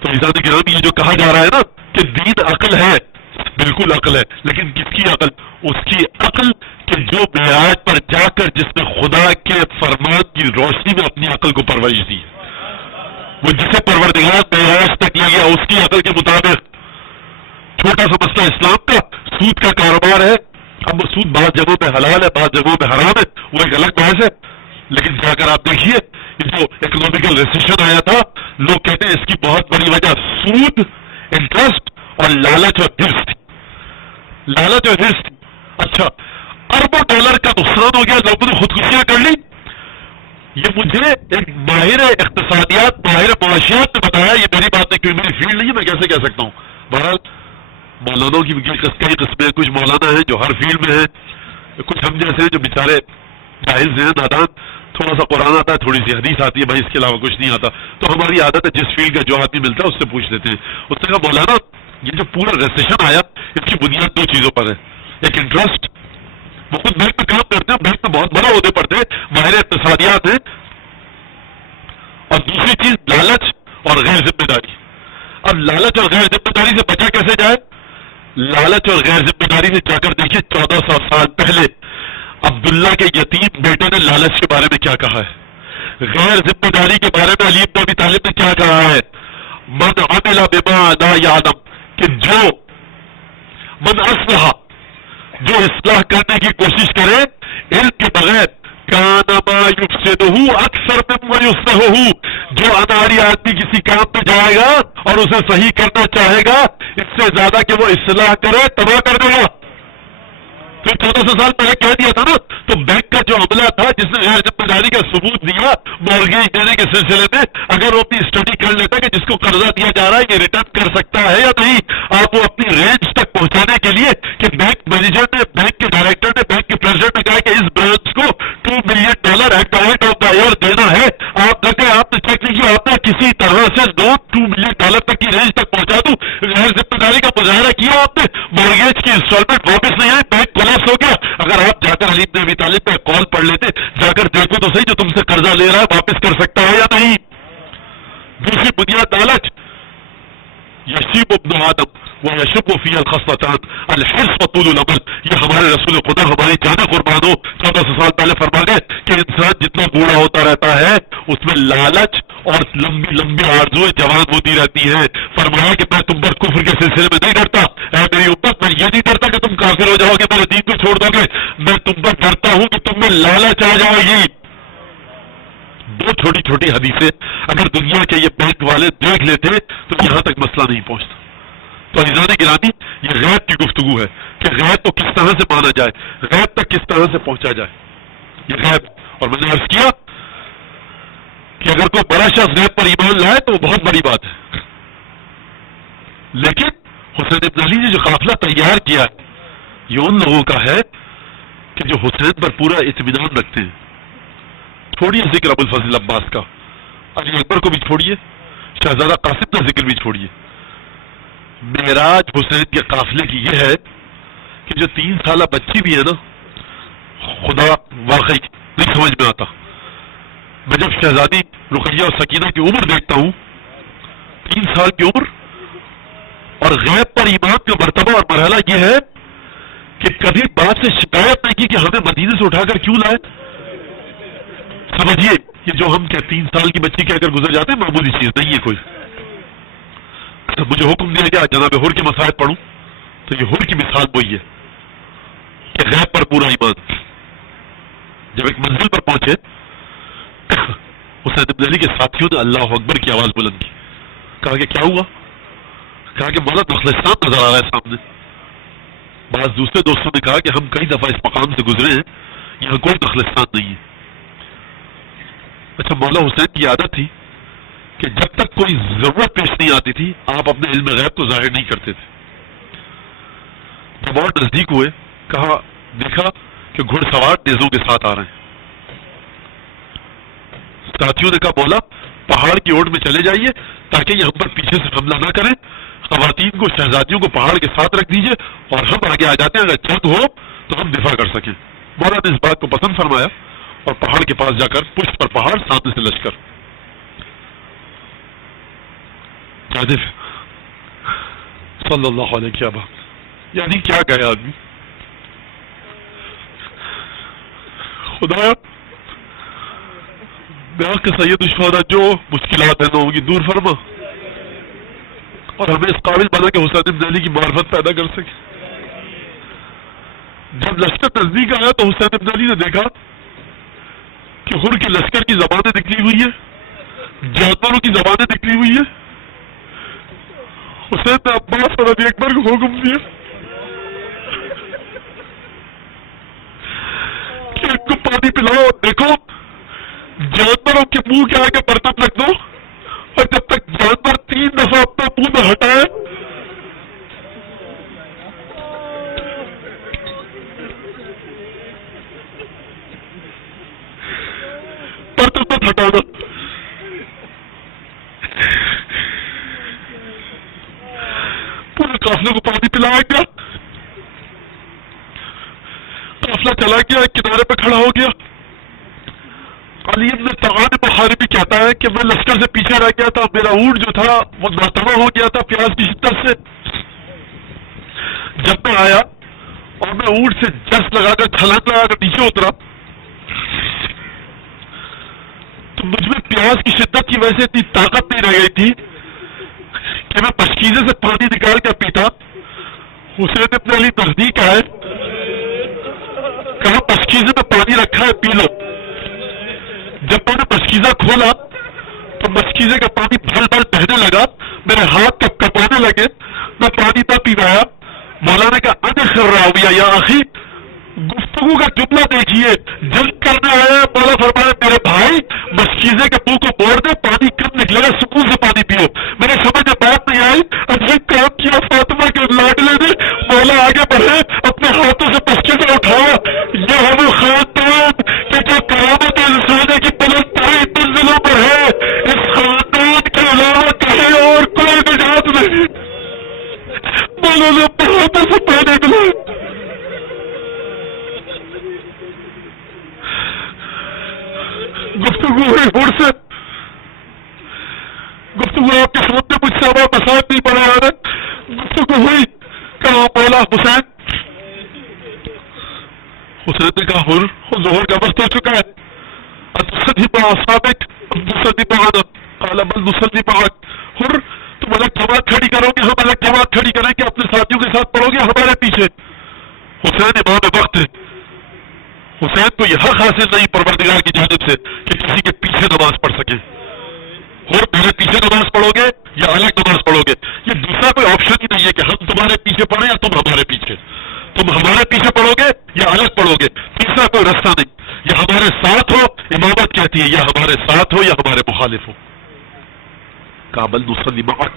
تو عزیزان گرامی، یہ جو کہا جا رہا ہے نا کہ دین عقل ہے، بالکل عقل ہے، لیکن کس کی عقل؟ اس کی عقل کہ جو معراج پر جا کر جس نے خدا کے فرمان کی روشنی میں اپنی عقل کو پرورش دی، وہ جسے پروردگار معراج تک لے گیا، اس کی عقل کے مطابق۔ چھوٹا سا مسئلہ اسلام کا سود کا کاروبار ہے، اب وہ سود بعض جگہوں پہ حلال ہے، بعض جگہوں پہ حرام ہے، وہ ایک الگ بحث ہے، لیکن جا کر آپ دیکھیے جو اکنامیکل ریسیشن آیا تھا، لوگ کہتے ہیں اس کی بہت بڑی وجہ سود، انٹرسٹ اور لالچ اور حرص تھی، لالچ اور حرص تھی۔ اچھا، اربوں ڈالر کا نقصان ہو گیا، لوگوں نے خودکشیاں کر لی۔ یہ مجھے ایک ماہر اقتصادیات، ماہر معاشیات نے بتایا، یہ میری بات ہے کیونکہ میری فیلڈ نہیں ہے، میں کیسے کہہ سکتا ہوں۔ بہرحال مولانوں کی کئی قسمیں، کچھ مولانا ہیں جو ہر فیلڈ میں ہیں، کچھ ہم جیسے ہیں جو بیچارے جاہل ہیں، نادان، تھوڑا سا قرآن آتا ہے، تھوڑی سی حدیث آتی ہے، بھائی اس کے علاوہ کچھ نہیں آتا، تو ہماری عادت ہے جس فیلڈ کا جو آدمی ملتا ہے اس سے پوچھ لیتے ہیں۔ اس نے کہا مولانا یہ جو پورا ریسیشن آیا اس کی بنیاد 2 چیزوں پر ہے، ایک انٹرسٹ، وہ خود بینک میں کام کرتے ہیں، بینک میں بہت بڑا عہدے پر تھے، ماہر اقتصادیات ہیں، اور دوسری چیز لالچ اور غیر ذمہ داری۔ اب لالچ اور غیر ذمہ داری سے بچا کیسے جائے؟ لالچ اور غیر ذمہ داری سے جا کر دیکھیے 1400 سال پہلے عبداللہ کے یتیم بیٹے نے لالچ کے بارے میں کیا کہا ہے، غیر ذمہ داری کے بارے میں علی بن ابی طالب نے کیا کہا ہے، من عمل بما لا یعلم، کہ جو من اصلح، جو اصلاح کرنے کی کوشش کرے علم کے بغیر، کان ما یفسدہ اکثر مما یصلحہ، جو اناری آدمی کسی کام پہ جائے گا اور اسے صحیح کرنا چاہے گا، اس سے زیادہ کہ وہ اصلاح کرے تباہ کر دے گا۔ تو 1400 سال پہلے کہہ دیا تھا نا، تو بینک کا جو عملہ تھا جس نے غیر ذمہ داری کا ثبوت دیا مورگیج دینے کے سلسلے میں، اگر وہ اپنی اسٹڈی کر لیتا کہ جس کو قرضہ دیا جا رہا ہے یہ ریٹرن کر سکتا ہے یا نہیں، آپ وہ اپنی رینج تک پہنچانے کے لیے کہ بینک مینیجر نے، بینک کے ڈائریکٹر نے، بینک کے پریزیڈنٹ نے کہا کہ اس برانچ کو $2 million at the end of the year دینا ہے، آپ لگے آپ نے چیک نہیں کیا، آپ نے کسی طرح سے لون $2 ملین تک کی رینج تک پہنچا دوں، غیر ذمہ داری کا مظاہرہ کیا آپ نے، مورگیج کی انسٹالمنٹ واپس نہیں آئی، بینک ہو گیا۔ اگر آپ جا کر علی بن ابی طالب پہ کال پڑھ لیتے، جا کر دیکھو تو صحیح جو تم سے قرضہ لے رہا ہے واپس کر سکتا ہے یا نہیں۔ دوسری بنیاد لالچ، یشیب ابن آدم، وَيَشُبُّ فِيهَا الْخَصْلَتَانِ الْحِرْصُ وَطُولُ الْأَمَلِ. یہ ہمارے رسول خدا ہماری جان قربان ہو 1400 سال پہلے فرما گئے کہ انسان جتنا بوڑھا ہوتا رہتا ہے اس میں لالچ اور لمبی لمبی آرزویں جوان ہوتی رہتی ہیں. فرمایا کہ میں تم پر کفر کے سلسلے میں نہیں ڈرتا اے میری امت, میں یہ نہیں ڈرتا کہ تم کافر ہو جاؤ گے, میرے دین کو چھوڑ دو گے, میں تم پر ڈرتا ہوں کہ تم میں لالچ آ جائے گی. دو چھوٹی چھوٹی حدیثیں اگر دنیا کے یہ بینک والے دیکھ لیتے تو یہاں تک مسئلہ نہیں پہنچتا. تو عزیزان گرامی, یہ غیب کی گفتگو ہے کہ غیب کو کس طرح سے مانا جائے, غیب تک کس طرح سے پہنچا جائے. یہ غیب, اور میں نے عرض کیا کہ اگر کوئی بڑا شخص غیب پر ایمان لائے تو وہ بہت بڑی بات ہے, لیکن حسین ابن علی نے جو قافلہ تیار کیا ہے یہ ان لوگوں کا ہے کہ جو حسین پر پورا اطمینان رکھتے ہیں. چھوڑیے ذکر ابو الفضل عباس کا, علی اکبر کو بھی چھوڑیے, شہزادہ قاسم کا ذکر بھی چھوڑیے. معراج حسین کے قافلے کی یہ ہے کہ جو 3 سالہ بچی بھی ہے نا, خدا واقعی نہیں سمجھ میں آتا. میں جب شہزادی رقیہ اور سکینہ کی عمر دیکھتا ہوں 3 سال کی عمر, اور غیب پر ایمان کا مرتبہ اور مرحلہ یہ ہے کہ کبھی باپ سے شکایت نہیں کی کہ ہمیں مدینے سے اٹھا کر کیوں لائے. سمجھیے کہ جو ہم 3 سال کی بچی کہہ کر گزر جاتے ہیں معمولی چیز نہیں ہے کوئی. مجھے حکم دیا گیا جناب حر کے مسائل پڑھوں تو یہ حر کی مثال وہی ہے کہ غیب پر پورا ایمان. جب ایک منزل پر پہنچے حسین ابن علی کے ساتھیوں نے اللہ اکبر کی آواز بلند کی. کہا کہ کیا ہوا؟ کہا کہ مولا نخلستان نظر آ رہا ہے سامنے. بعض دوسرے دوستوں نے کہا کہ ہم کئی دفعہ اس مقام سے گزرے ہیں, یہاں کوئی نخلستان نہیں ہے. اچھا, مولا حسین کی عادت تھی کہ جب تک کوئی ضرورت پیش نہیں آتی تھی آپ اپنے علم غیب کو ظاہر نہیں کرتے تھے. جب اور نزدیک ہوئے کہا دیکھا کہ گھڑ سوار نیزوں کے ساتھ آ رہے ہیں. ساتھیوں نے کہا مولا پہاڑ کی اوٹ میں چلے جائیے تاکہ یہ ہم پر پیچھے سے حملہ نہ کریں, خواتین کو شہزادیوں کو پہاڑ کے ساتھ رکھ دیجئے اور ہم آگے آ جاتے ہیں, اگر جنگ ہو تو ہم دفاع کر سکیں. مولا نے اس بات کو پسند فرمایا اور پہاڑ کے پاس جا کر پشت پر پہاڑ, سامنے سے لشکر. صلی اللہ علیہ وسلم, یعنی کیا گیا آدمی. خدایا بیاہ کے سید الشہداء جو مشکلات ہیں لوگوں کی دور فرما اور ہمیں اس قابل بنا کہ حسین ابن علی کی معرفت پیدا کر سکے. جب لشکر نزدیک آیا تو حسین ابن علی نے دیکھا کہ حر کے لشکر کی زبانیں نکلی ہوئی ہیں, جانوروں کی زبانیں نکلی ہوئی ہیں. حسین نے عباس اور علی اکبر کو حکم دیا کہ ان کو پانی پلاؤ اور دیکھو جانوروں کے منہ کے آگے برتن رکھ دو, اور جب تک جانور 3 دفعہ اپنا منہ نہ ہٹائے برتن مت ہٹانا. پورے قافلے کو پانی پلایا گیا, قافلہ چلا گیا, ایک کنارے پہ کھڑا ہو گیا. علی ابن طغان محاربی کہتا ہے کہ میں لشکر سے پیچھے رہ گیا تھا, میرا اونٹ جو تھا وہ ناتواں ہو گیا تھا پیاس کی شدت سے. جب میں آیا اور میں اونٹ سے جس لگا کر چھلانگ لگا کر نیچے اترا تو مجھ میں پیاس کی شدت کی وجہ سے اتنی طاقت نہیں رہ گئی تھی کہ میں پشکیزے سے پانی نکال کر پیتا. حسین ابن علی نزدیک آئے, کہا پشکیزے میں پانی رکھا ہے پی لو. جب میں نے مشکیزہ کھولا تو مشکیزے کا پانی بھل بھل بہنے لگا, میرے ہاتھ کب کپانے لگے, میں پانی نہ پی پایا. مولانا نے کہا ادخر راویہ یا اخی, گفتگو کا جملہ دیکھیے, جنگ کرنے آیا. مولا فرمایا میرے بھائی مشکیزے کے منہ کو موڑ دے, پانی کم نکلے گا, سکون سے پانی پیو. میرے سمجھ میں بات نہیں آئی, عجیب کام کیا فاطمہ کے لاڈلے نے. مولا آگے بڑھے, اپنے ہاتھوں سے مشکیزہ اٹھایا. یہ ہے وہ خاندان کہ جو کرامت انسانی کی بلند ترین منزلوں پر ہے. اس خاندان کے علاوہ کہیں اور کوئی نجات نہیں. مولا نے اپنے ہاتھوں سے پانی نکلا. گفتگو ہوئی ہر سے, گفتگو آپ کے سامنے مجھ سے ہمارا مسائل نہیں بڑھا رہے. گفتگو ہوئی کہا مولا حسین. حسین نے کہا حر ظہر کا وقت ہو چکا ہے. اتصلی مع اصحابک ام تصلی معنا قال بل نصلی معک. حر تم الگ جماعت کھڑی کرو گے ہم الگ جماعت کھڑی کریں گے اپنے ساتھیوں کے ساتھ پڑھو گے ہمارے پیچھے. حسین امام وقت ہے. حسین کو یہ حق حاصل نہیں پروردگار کی جانب سے کہ کسی کے پیچھے نماز پڑھ سکے. اور میرے پیچھے نماز پڑھو گے یا الگ نماز پڑھو گے, یہ دوسرا کوئی آپشن ہی نہیں ہے کہ ہم تمہارے پیچھے پڑھیں یا تم ہمارے پیچھے. تم ہمارے پیچھے پڑھو گے یا الگ پڑھو گے, تیسرا کوئی راستہ نہیں. یا ہمارے ساتھ ہو امامت کہتی ہے, یا ہمارے ساتھ ہو یا ہمارے مخالف ہو. کابل نصلی معک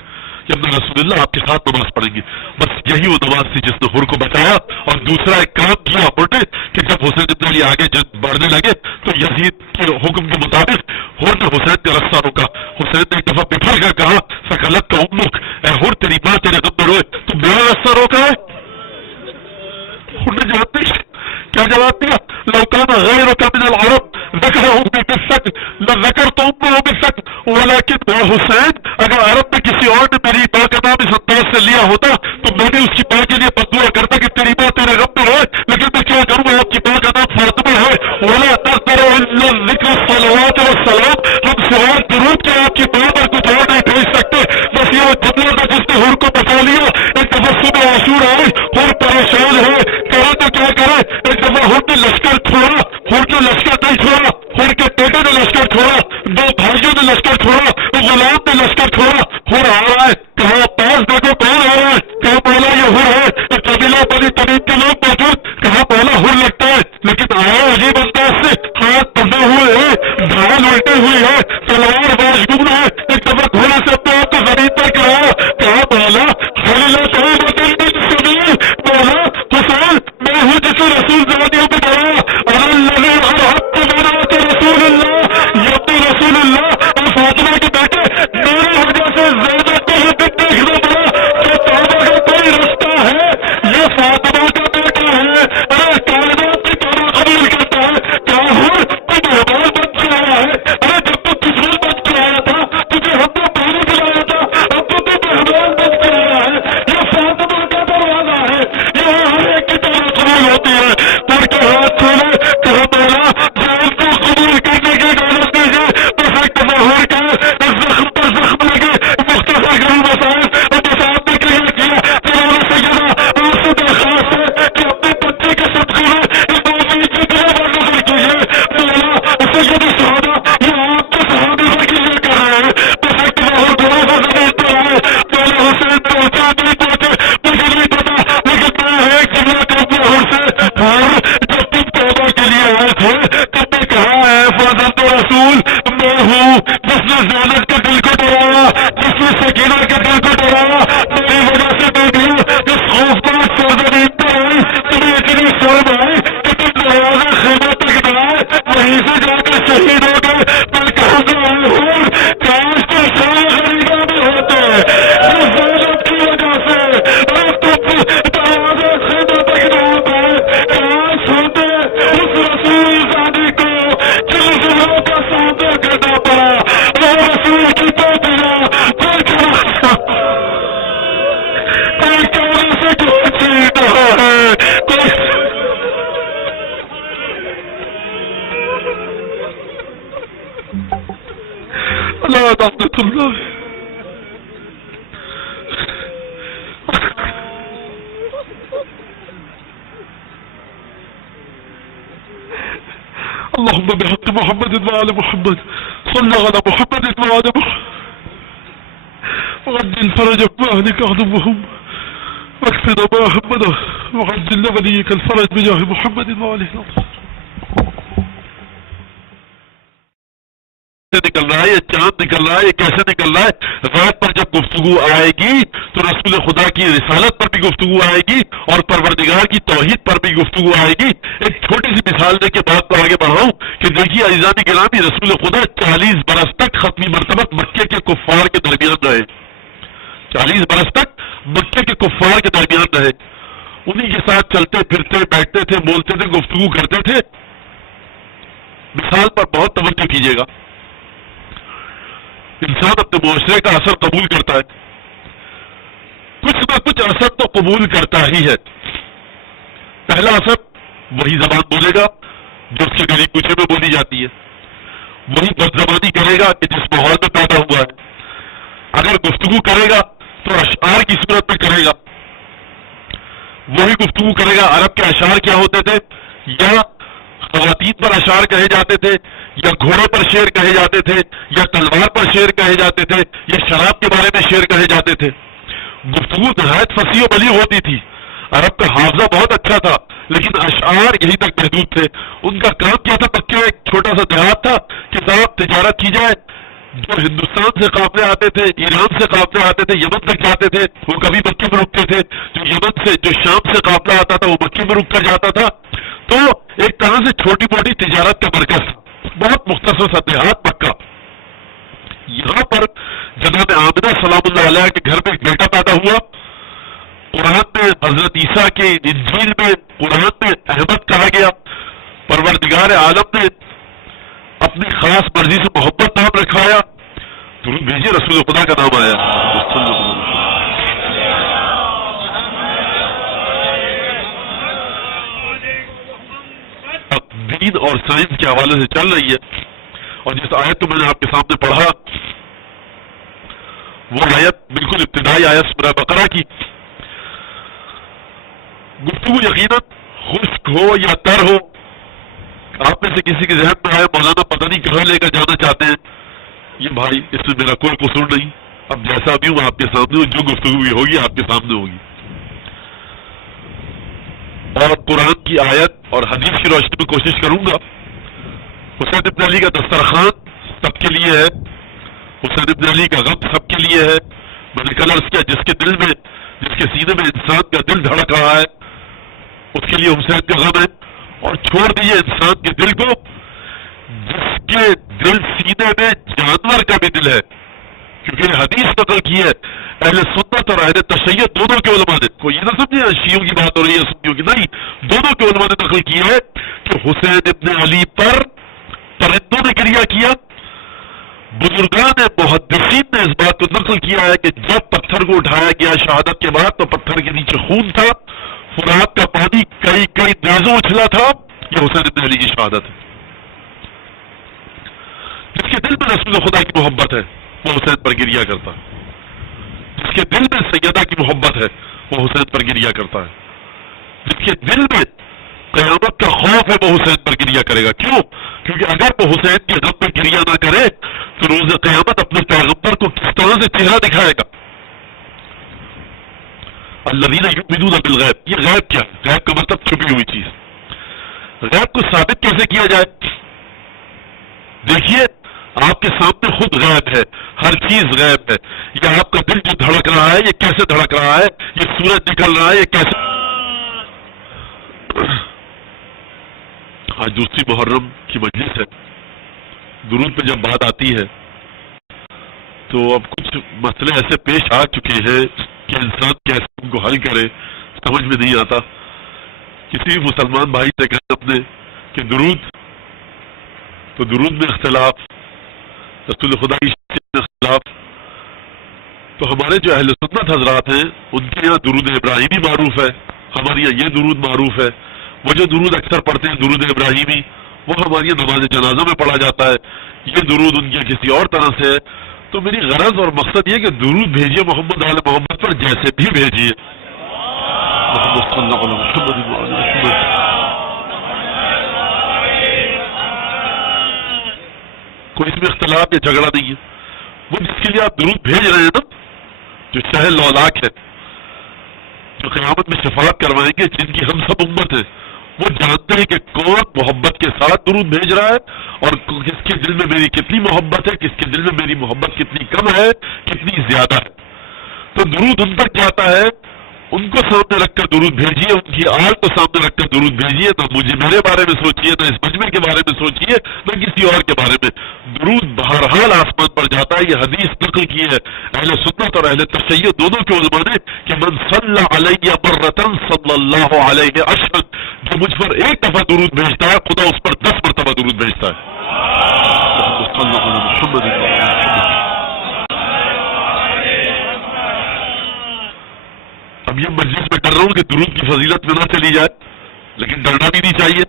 کہ ہم رسول اللہ آپ کے ساتھ نماز پڑھیں گے. بس یہی وہ نماز تھی جس نے حر کو بچایا. اور دوسرا ایک کام کیا حر نے کہ جب حسین ابن علی آگے بڑھنے لگے تو یزید کے حکم کے مطابق حر نے حسین کا رستہ روکا. حسین نے ایک دفعہ بفر کر کہا سکلت کا امک, اے حر تیری ماں تیرے غم میں روئے, تو میرا رستہ روکا ہے. حر نے جواب دیا, کیا جواب دیا؟ لو كان غيرك من العرب ذكرهم بالشك لذكرت امه بالشك ولكن يا حسین اگر عرب میں کسی اور نے میری ماں کا نام اس انداز سے لیا ہوتا تو میں نے اس کی ماں کے لیے بددعا کرتا کہ تیری ماں تیرے غم میں روئے, لیکن میں کیا کروں, آپ کی ماں کا نام فاطمہ ہے. ولا نقدر الا ذکر الصلوات والسلام, ہم سوال درود کے آپ کی ماں پر کچھ اور نہیں بھیج سکتے. بس یہ وہ جملہ تھا جس نے حر کو بچا لیا. ایک دفعہ صبح عاشورا آئی, حر پریشان ہوئے, کرے تو کیا کرے. ایک دفعہ حر نے لشکر چھوڑا, حر نے لشکر نہیں چھوڑا, حر کے بیٹے نے لشکر چھوڑا, دو بھائیوں نے لشکر چھوڑا, غلام نے لشکر چھوڑا. حر آ رہا ہے, کہا پاس دیکھو کون آ رہا ہے, کہا مولا یہ حر ہے. قبیلہ بنی تمیم کے لوگ موجود, کہا مولا حر لگتا ہے لیکن آیا عجیب انداز سے, ہاتھ بندھے ہوئے ہیں, ڈھال الٹے ہوئی ہے, تلوار مشغول ہے. ایک دفعہ گھوڑے سے اپنے آپ کو زمین پر گرایا, کہا مولا مولا حسین میں ہوں جسے رسول زمانیوں میں ڈرایا. رسول اللہ یبنی رسول اللہ اور فاطمہ کے بیٹے میری وجہ سے زیادہ دیکھنا پڑا کہ توبہ کا کوئی رستہ ہے. یہ فاطمہ کا بیٹا ہے, ارے کائنات کی توبہ قبول کرتا ہے. کیا ہوں تو مہمان بن کے آیا ہے. ارے جب تو کسان بن کے آیا تھا تجھے ہم نے پانی پلایا تھا, اب تو مہمان بن کے آیا ہے. یہ فاطمہ کا دروازہ ہے, یہ ہر ایک کی توبہ قبول ہوتی ہے. پر کے ہاتھ چھوڑے کہا مولا جان کو قبول کرنے کی اجازت دیجیے. بس ایک دفعہ ہو کے زخم پر زخم لگے, مختصر گرم وسائل اور بساطنے کے لیے کیا. مولا سیدہ آپ سے درخواست ہے کہ اپنے بچے کے صدقے میں اس موضوع کی دعا پر نظر کیجیے. مولا سید صحابہ یہ آپ کے صحابہ پر کیجیے کر رہے ہیں. بس ایک دفعہ ہو دعا پر زمین پر آئے. مولا حسین پہنچا نہیں پہنچے مجھے نہیں پتا, لیکن میں ایک جملہ کرتا ہوں سے, جب تم توبہ کے لیے آئے تھے تم نے کہا ہے فضل تو رسول میں ہوں جس نے زینب کے دل کو ڈرایا, جس نے سکینہ کے دل کو ڈرایا. میری وجہ سے بیٹی اس خوفناک سرزمین پر آئی, تمہیں اتنی شرم آئی کہ تم دروازہ خیمہ تک جائے, وہیں سے جا کر شہید ہو گئے. میں کہوں گا ہوں کاش تو سارے غریبوں میں ہوتے یہ زینب کی وجہ سے. ارے تم دروازہ خیمہ تک جا پائے, کاش ہوتے اس رسول زادی کو جن ظلموں کا سامنا کرنا پڑا. وہ رسول کی تو بنا کوئی کاموں سے کچھ چھین رہا ہے, کوئی اللہ رحمت اللہ. اللهم بحق محمد وآل محمد صل على محمد وآل محمد وعجل فرجك وأهلك عدوهم واكفنا ما همنا وعجل لوليك الفرج بجاه محمد وآله الأطهار. نکل رہا ہے, یہ چاند نکل رہا ہے, یہ کیسے نکل رہا ہے؟ غیب پر جب گفتگو آئے گی تو رسول خدا کی رسالت پر بھی گفتگو آئے گی اور پروردگار کی توحید پر بھی گفتگو آئے گی. ایک چھوٹی سی مثال دے کے بات کو آگے بڑھاؤں کہ دیکھیے عزیزان گرامی, رسول خدا 40 برس تک ختمی مرتبہ مکے کے کفار کے درمیان رہے. 40 برس تک مکے کے کفار کے درمیان رہے, انہی کے ساتھ چلتے پھرتے بیٹھتے تھے, بولتے تھے, گفتگو کرتے تھے. مثال پر بہت توجہ کیجیے گا. انسان اپنے معاشرے کا اثر قبول کرتا ہے. کچھ نہ کچھ اثر تو قبول کرتا ہی ہے. پہلا اثر وہی زبان بولے گا جو اس کے گلی کوچے میں بولی جاتی ہے، وہی بدزبانی کرے گا کہ جس ماحول میں پیدا ہوا ہے. اگر گفتگو کرے گا تو اشعار کی صورت میں کرے گا، وہی گفتگو کرے گا. عرب کے اشعار کیا ہوتے تھے؟ یا خواتین پر اشعار کہے جاتے تھے، یا گھوڑے پر شعر کہے جاتے تھے، یا تلوار پر شعر کہے جاتے تھے، یا شراب کے بارے میں شعر کہے جاتے تھے. گفتگو نہایت فصیح و بلیغ ہوتی تھی. عرب کا حافظہ بہت اچھا تھا، لیکن اشعار یہیں تک محدود تھے. ان کا کام کیا تھا؟ مکے میں ایک چھوٹا سا دیہات تھا کہ صاحب تجارت کی جائے. جو ہندوستان سے قافلے آتے تھے، ایران سے قافلے آتے تھے، یمن تک جاتے تھے، وہ کبھی مکے میں رکتے تھے. جو یمن سے، جو شام سے قافلہ آتا تھا، وہ مکے میں رک کر جاتا تھا. تو ایک طرح سے چھوٹی موٹی تجارت کا مرکز تھا، بہت مختصر سا دیہات مکہ. یہاں پر جناب آمنہ سلام اللہ علیہ کے گھر میں ایک بیٹا پیدا ہوا. قرآن میں حضرت عیسیٰ کے انجیل میں، قرآن میں احمد کہا گیا. پروردگار عالم نے اپنی خاص مرضی سے محبت نام رکھوایا. درود بھیجیے، رسول خدا کا نام آیا. اب دین اور سائنس کے حوالے سے چل رہی ہے، اور جس آیت کو میں نے آپ کے سامنے پڑھا وہ آیت بالکل ابتدائی آیت سورہ بقرہ کی. گفتگو یقیناً خشک ہو یا تر ہو، آپ میں سے کسی کے ذہن میں آئے مولانا پتہ نہیں کہاں لے کر جانا چاہتے ہیں، یہ بھائی اس میں میرا کوئی قصور نہیں. اب جیسا بھی ہوں آپ کے سامنے ہوں، جو گفتگو بھی ہوگی آپ کے سامنے ہوگی. اور قرآن کی آیت اور حدیث کی روشنی میں کوشش کروں گا. حسین ابن علی کا دسترخوان سب کے لیے ہے، حسین ابن علی کا غم سب کے لیے ہے. میں نے کل عرض کیا، جس کے دل میں، جس کے سینے میں انسان کا دل دھڑک رہا ہے اس کے لیے حسین کا غم ہے. اور چھوڑ دیجیے انسان کے دل کو، جس کے دل سینے میں جانور کا بھی دل ہے، کیونکہ حدیث نقل کی ہے اہل سنت اور اہل تشیع دونوں کے علماء نے. کوئی یہ نہ سمجھے شیعوں کی بات ہو رہی ہے سنیوں کی، نہیں، دونوں کے علماء نے نقل کی ہے کہ حسین ابن علی پر پرندوں نے گریہ کیا. بزرگان محدثین نے اس بات کو نقل کیا ہے کہ جب پتھر کو اٹھایا گیا شہادت کے بعد تو پتھر کے نیچے خون تھا، فرات کا پانی کئی کئی نیزوں اچھلا تھا. یہ حسین ابن علی کی شہادت ہے. جس کے دل میں رسول خدا کی محبت ہے وہ حسین پر گریہ کرتا ہے. جس کے دل میں سیدہ کی محبت ہے وہ حسین پر گریہ کرتا ہے. جس کے دل میں قیامت کا خوف ہے وہ حسین پر گریہ کرے گا. کیوں؟ کیونکہ اگر وہ حسین کے غم پر گریہ نہ کرے تو روز قیامت اپنے پیغمبر کو کس طرح سے چہرہ دکھائے گا. الذین یؤمنون بالغیب، یہ غیب کیا ہے؟ غیب کا مطلب چھپی ہوئی چیز. غیب کو ثابت کیسے کیا جائے؟ دیکھیے آپ کے سامنے خود غیب ہے، ہر چیز غیب ہے. یہ آپ کا دل جو دھڑک رہا ہے یہ کیسے دھڑک رہا ہے، یہ سورج نکل رہا ہے یہ کیسے. آج دوسری محرم کی مجلس ہے. درود پہ جب بات آتی ہے تو اب کچھ مسئلے ایسے پیش آ چکے ہیں کہ انسان کیسے ان کو حل کرے سمجھ میں نہیں آتا. کسی بھی مسلمان بھائی سے کہیں اپنے کہ درود، تو درود میں اختلاف، رسول خدا کی شریعت میں اختلاف. تو ہمارے جو اہل سنت حضرات ہیں ان کے یہاں درود ابراہیمی معروف ہے، ہمارے یہاں یہ درود معروف ہے. وہ جو درود اکثر پڑھتے ہیں درود ابراہیمی، وہ ہماری یہاں نماز جنازہ میں پڑھا جاتا ہے. یہ درود ان کے کسی اور طرح سے ہے. تو میری غرض اور مقصد یہ کہ درود بھیجیے محمد آل محمد پر، جیسے بھی بھیجیے. کوئی اس میں اختلاف یا جھگڑا نہیں ہے. وہ جس کے لیے آپ درود بھیج رہے ہیں نا، جو سہل لولاک ہے، جو قیامت میں شفاعت کروائیں گے، جن کی ہم سب امت ہے، وہ جانتے ہیں کہ کون محبت کے ساتھ درود بھیج رہا ہے اور کس کے دل میں میری کتنی محبت ہے، کس کے دل میں میری محبت کتنی کم ہے، کتنی زیادہ ہے. تو درود ان تک جاتا ہے. ان کو سامنے رکھ کر درود بھیجیے، ان کی آل کو سامنے رکھ کر درود بھیجیے. نہ مجھے میرے بارے میں سوچیے، نہ اس مجمع کے بارے میں سوچیے، نہ کسی اور کے بارے میں. درود بہرحال آسمان پر جاتا ہے. یہ حدیث نقل کی ہے اہل سنت اور اہل تشیع دونوں کے علماء نے کہ من صلی علیہ مرۃ صلی اللہ علیہ عشرا، جو مجھ پر ایک دفعہ درود بھیجتا ہے خدا اس پر 10 مرتبہ درود بھیجتا ہے. اب یہ مجلس میں ڈر رہا ہوں کہ درود کی فضیلت میں نہ چلی جائے، لیکن ڈرنا بھی نہیں چاہیے،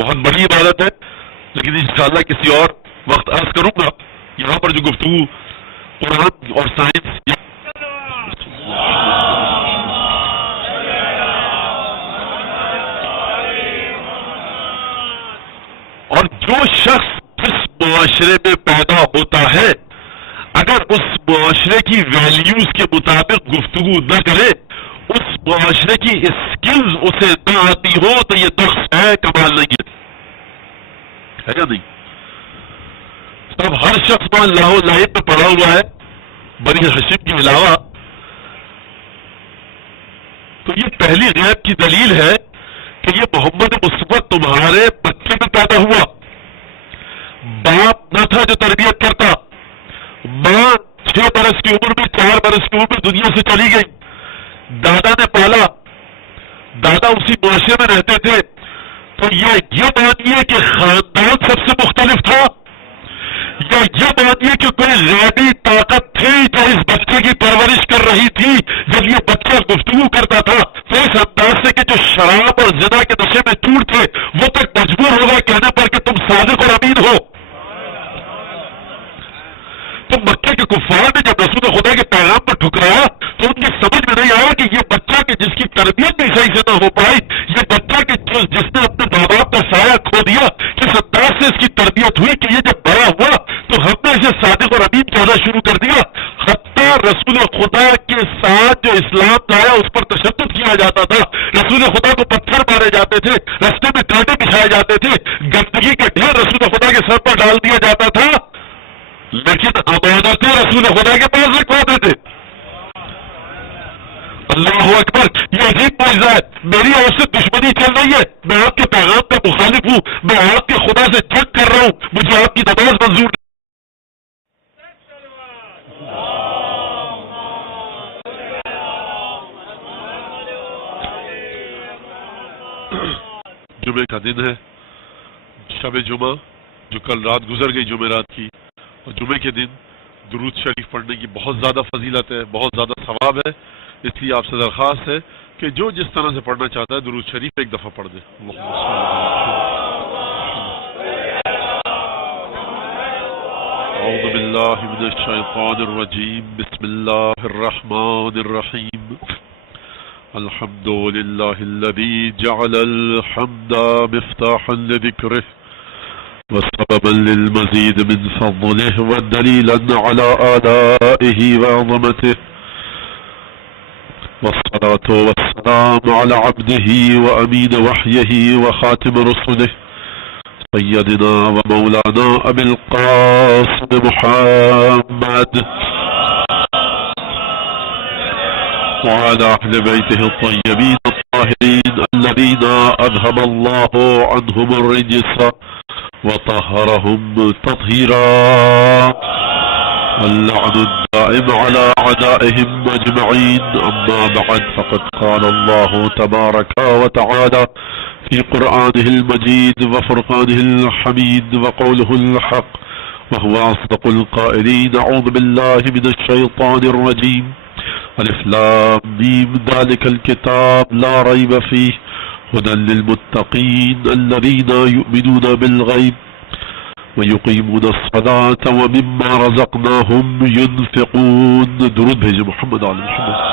بہت بڑی عبادت ہے، لیکن انشاءاللہ کسی اور وقت عرض کروں گا۔ یہاں پر جو گفتگو قرآن اور سائنس اور جو شخص جس معاشرے میں پیدا ہوتا ہے اگر اس معاشرے کی ویلیوز کے مطابق گفتگو نہ کرے، اس معاشرے کی اسکلز اسے نہ آتی ہو، تو یہ نقص ہے، کمال نہیں ہے یا نہیں؟ اب ہر شخص مان لاہو لائن میں پڑا ہوا ہے بنی ہاشم کے علاوہ، تو یہ پہلی غیب کی دلیل ہے کہ یہ محمد مصطفیٰ تمہارے بچے میں پیدا ہوا، باپ نہ تھا جو تربیت کرتا، ماں 6 برس کی عمر میں 4 برس کی عمر میں دنیا سے چلی گئی، دادا نے پالا، دادا اسی معاشرے میں رہتے تھے، تو یہ مانیے کہ خاندان سب سے مختلف تھا، یا یہ مانیے کہ کوئی غیبی طاقت تھی جو اس بچے کی پرورش کر رہی تھی، جب یہ بچہ گفتگو کرتا تھا تو اس انداز سے کہ جو شراب اور زنا کے نشے میں چور تھے وہ تک مجبور ہوگا کہنے پر کہ تم صادق اور امین ہو۔ تو مکے کے کفار نے جب رسول خدا کے پیغام پر ٹھکرایا تو ان کی سمجھ میں نہیں آیا کہ یہ بچہ کہ جس کی تربیت بھی صحیح سے نہ ہو پائی، یہ بچہ کہ جس نے اپنے ماں باپ کا سایہ کھو دیا، کس انداز سے اس کی تربیت ہوئی کہ یہ جب بڑا ہوا تو ہم نے اسے صادق اور امین کہنا شروع کر دیا۔ حتیٰ رسول خدا کے ساتھ جو اسلام لایا اس پر تشدد کیا جاتا تھا، رسول خدا کو پتھر مارے جاتے تھے، رستے میں کانٹے بچھائے جاتے تھے، گندگی کا ڈھیر رسول خدا کے سر پر ڈال دیا جاتا تھا، لیکن امانتیں رسول خدا کے پاس رکھواتے تھے۔ اللہ اکبر، یہ عجیب معجزہ ہے۔ میری اور سے دشمنی چل رہی ہے، میں آپ کے پیغام کا مخالف ہوں، میں آپ کے خدا سے جنگ کر رہا ہوں، مجھے آپ کی نماز منظور نہیں۔ جمعے کا دن ہے، شب جمعہ جو کل رات گزر گئی جمعرات کی، اور جمعے کے دن درود شریف پڑھنے کی بہت زیادہ فضیلت ہے، بہت زیادہ ثواب ہے، اس لیے آپ سے درخواست ہے کہ جو جس طرح سے پڑھنا چاہتا ہے درود شریف ایک دفعہ پڑھ دے۔ اعوذ باللہ من الشیطان الرجیم، بسم اللہ الرحمن الرحیم، الحمد للہ الذی جعل الحمد مفتاحا لذکرہ وسببا للمزید من فضله ودلیلا على آلائه وعظمته، والصلاة والسلام على عبده وأمين وحيه وخاتم رسله سيدنا ومولانا أبي القاسم محمد وعلى أهل بيته الطيبين الطاهرين الذين أذهب الله عنهم الرجس وطهرهم تطهيرا، واللعن الدائم على أعدائهم أجمعين. أما بعد، فقد قال الله تبارك وتعالى في قرآنه المجيد وفرقانه الحميد وقوله الحق وهو أصدق القائلين. أعوذ بالله من الشيطان الرجيم. ألف لام ميم، ذلك الكتاب لا ريب فيه هدى للمتقين الذين يؤمنون بالغيب ويقيمون الصلاة ومما رزقناهم ينفقون. درود بھیجے محمد علی محمد.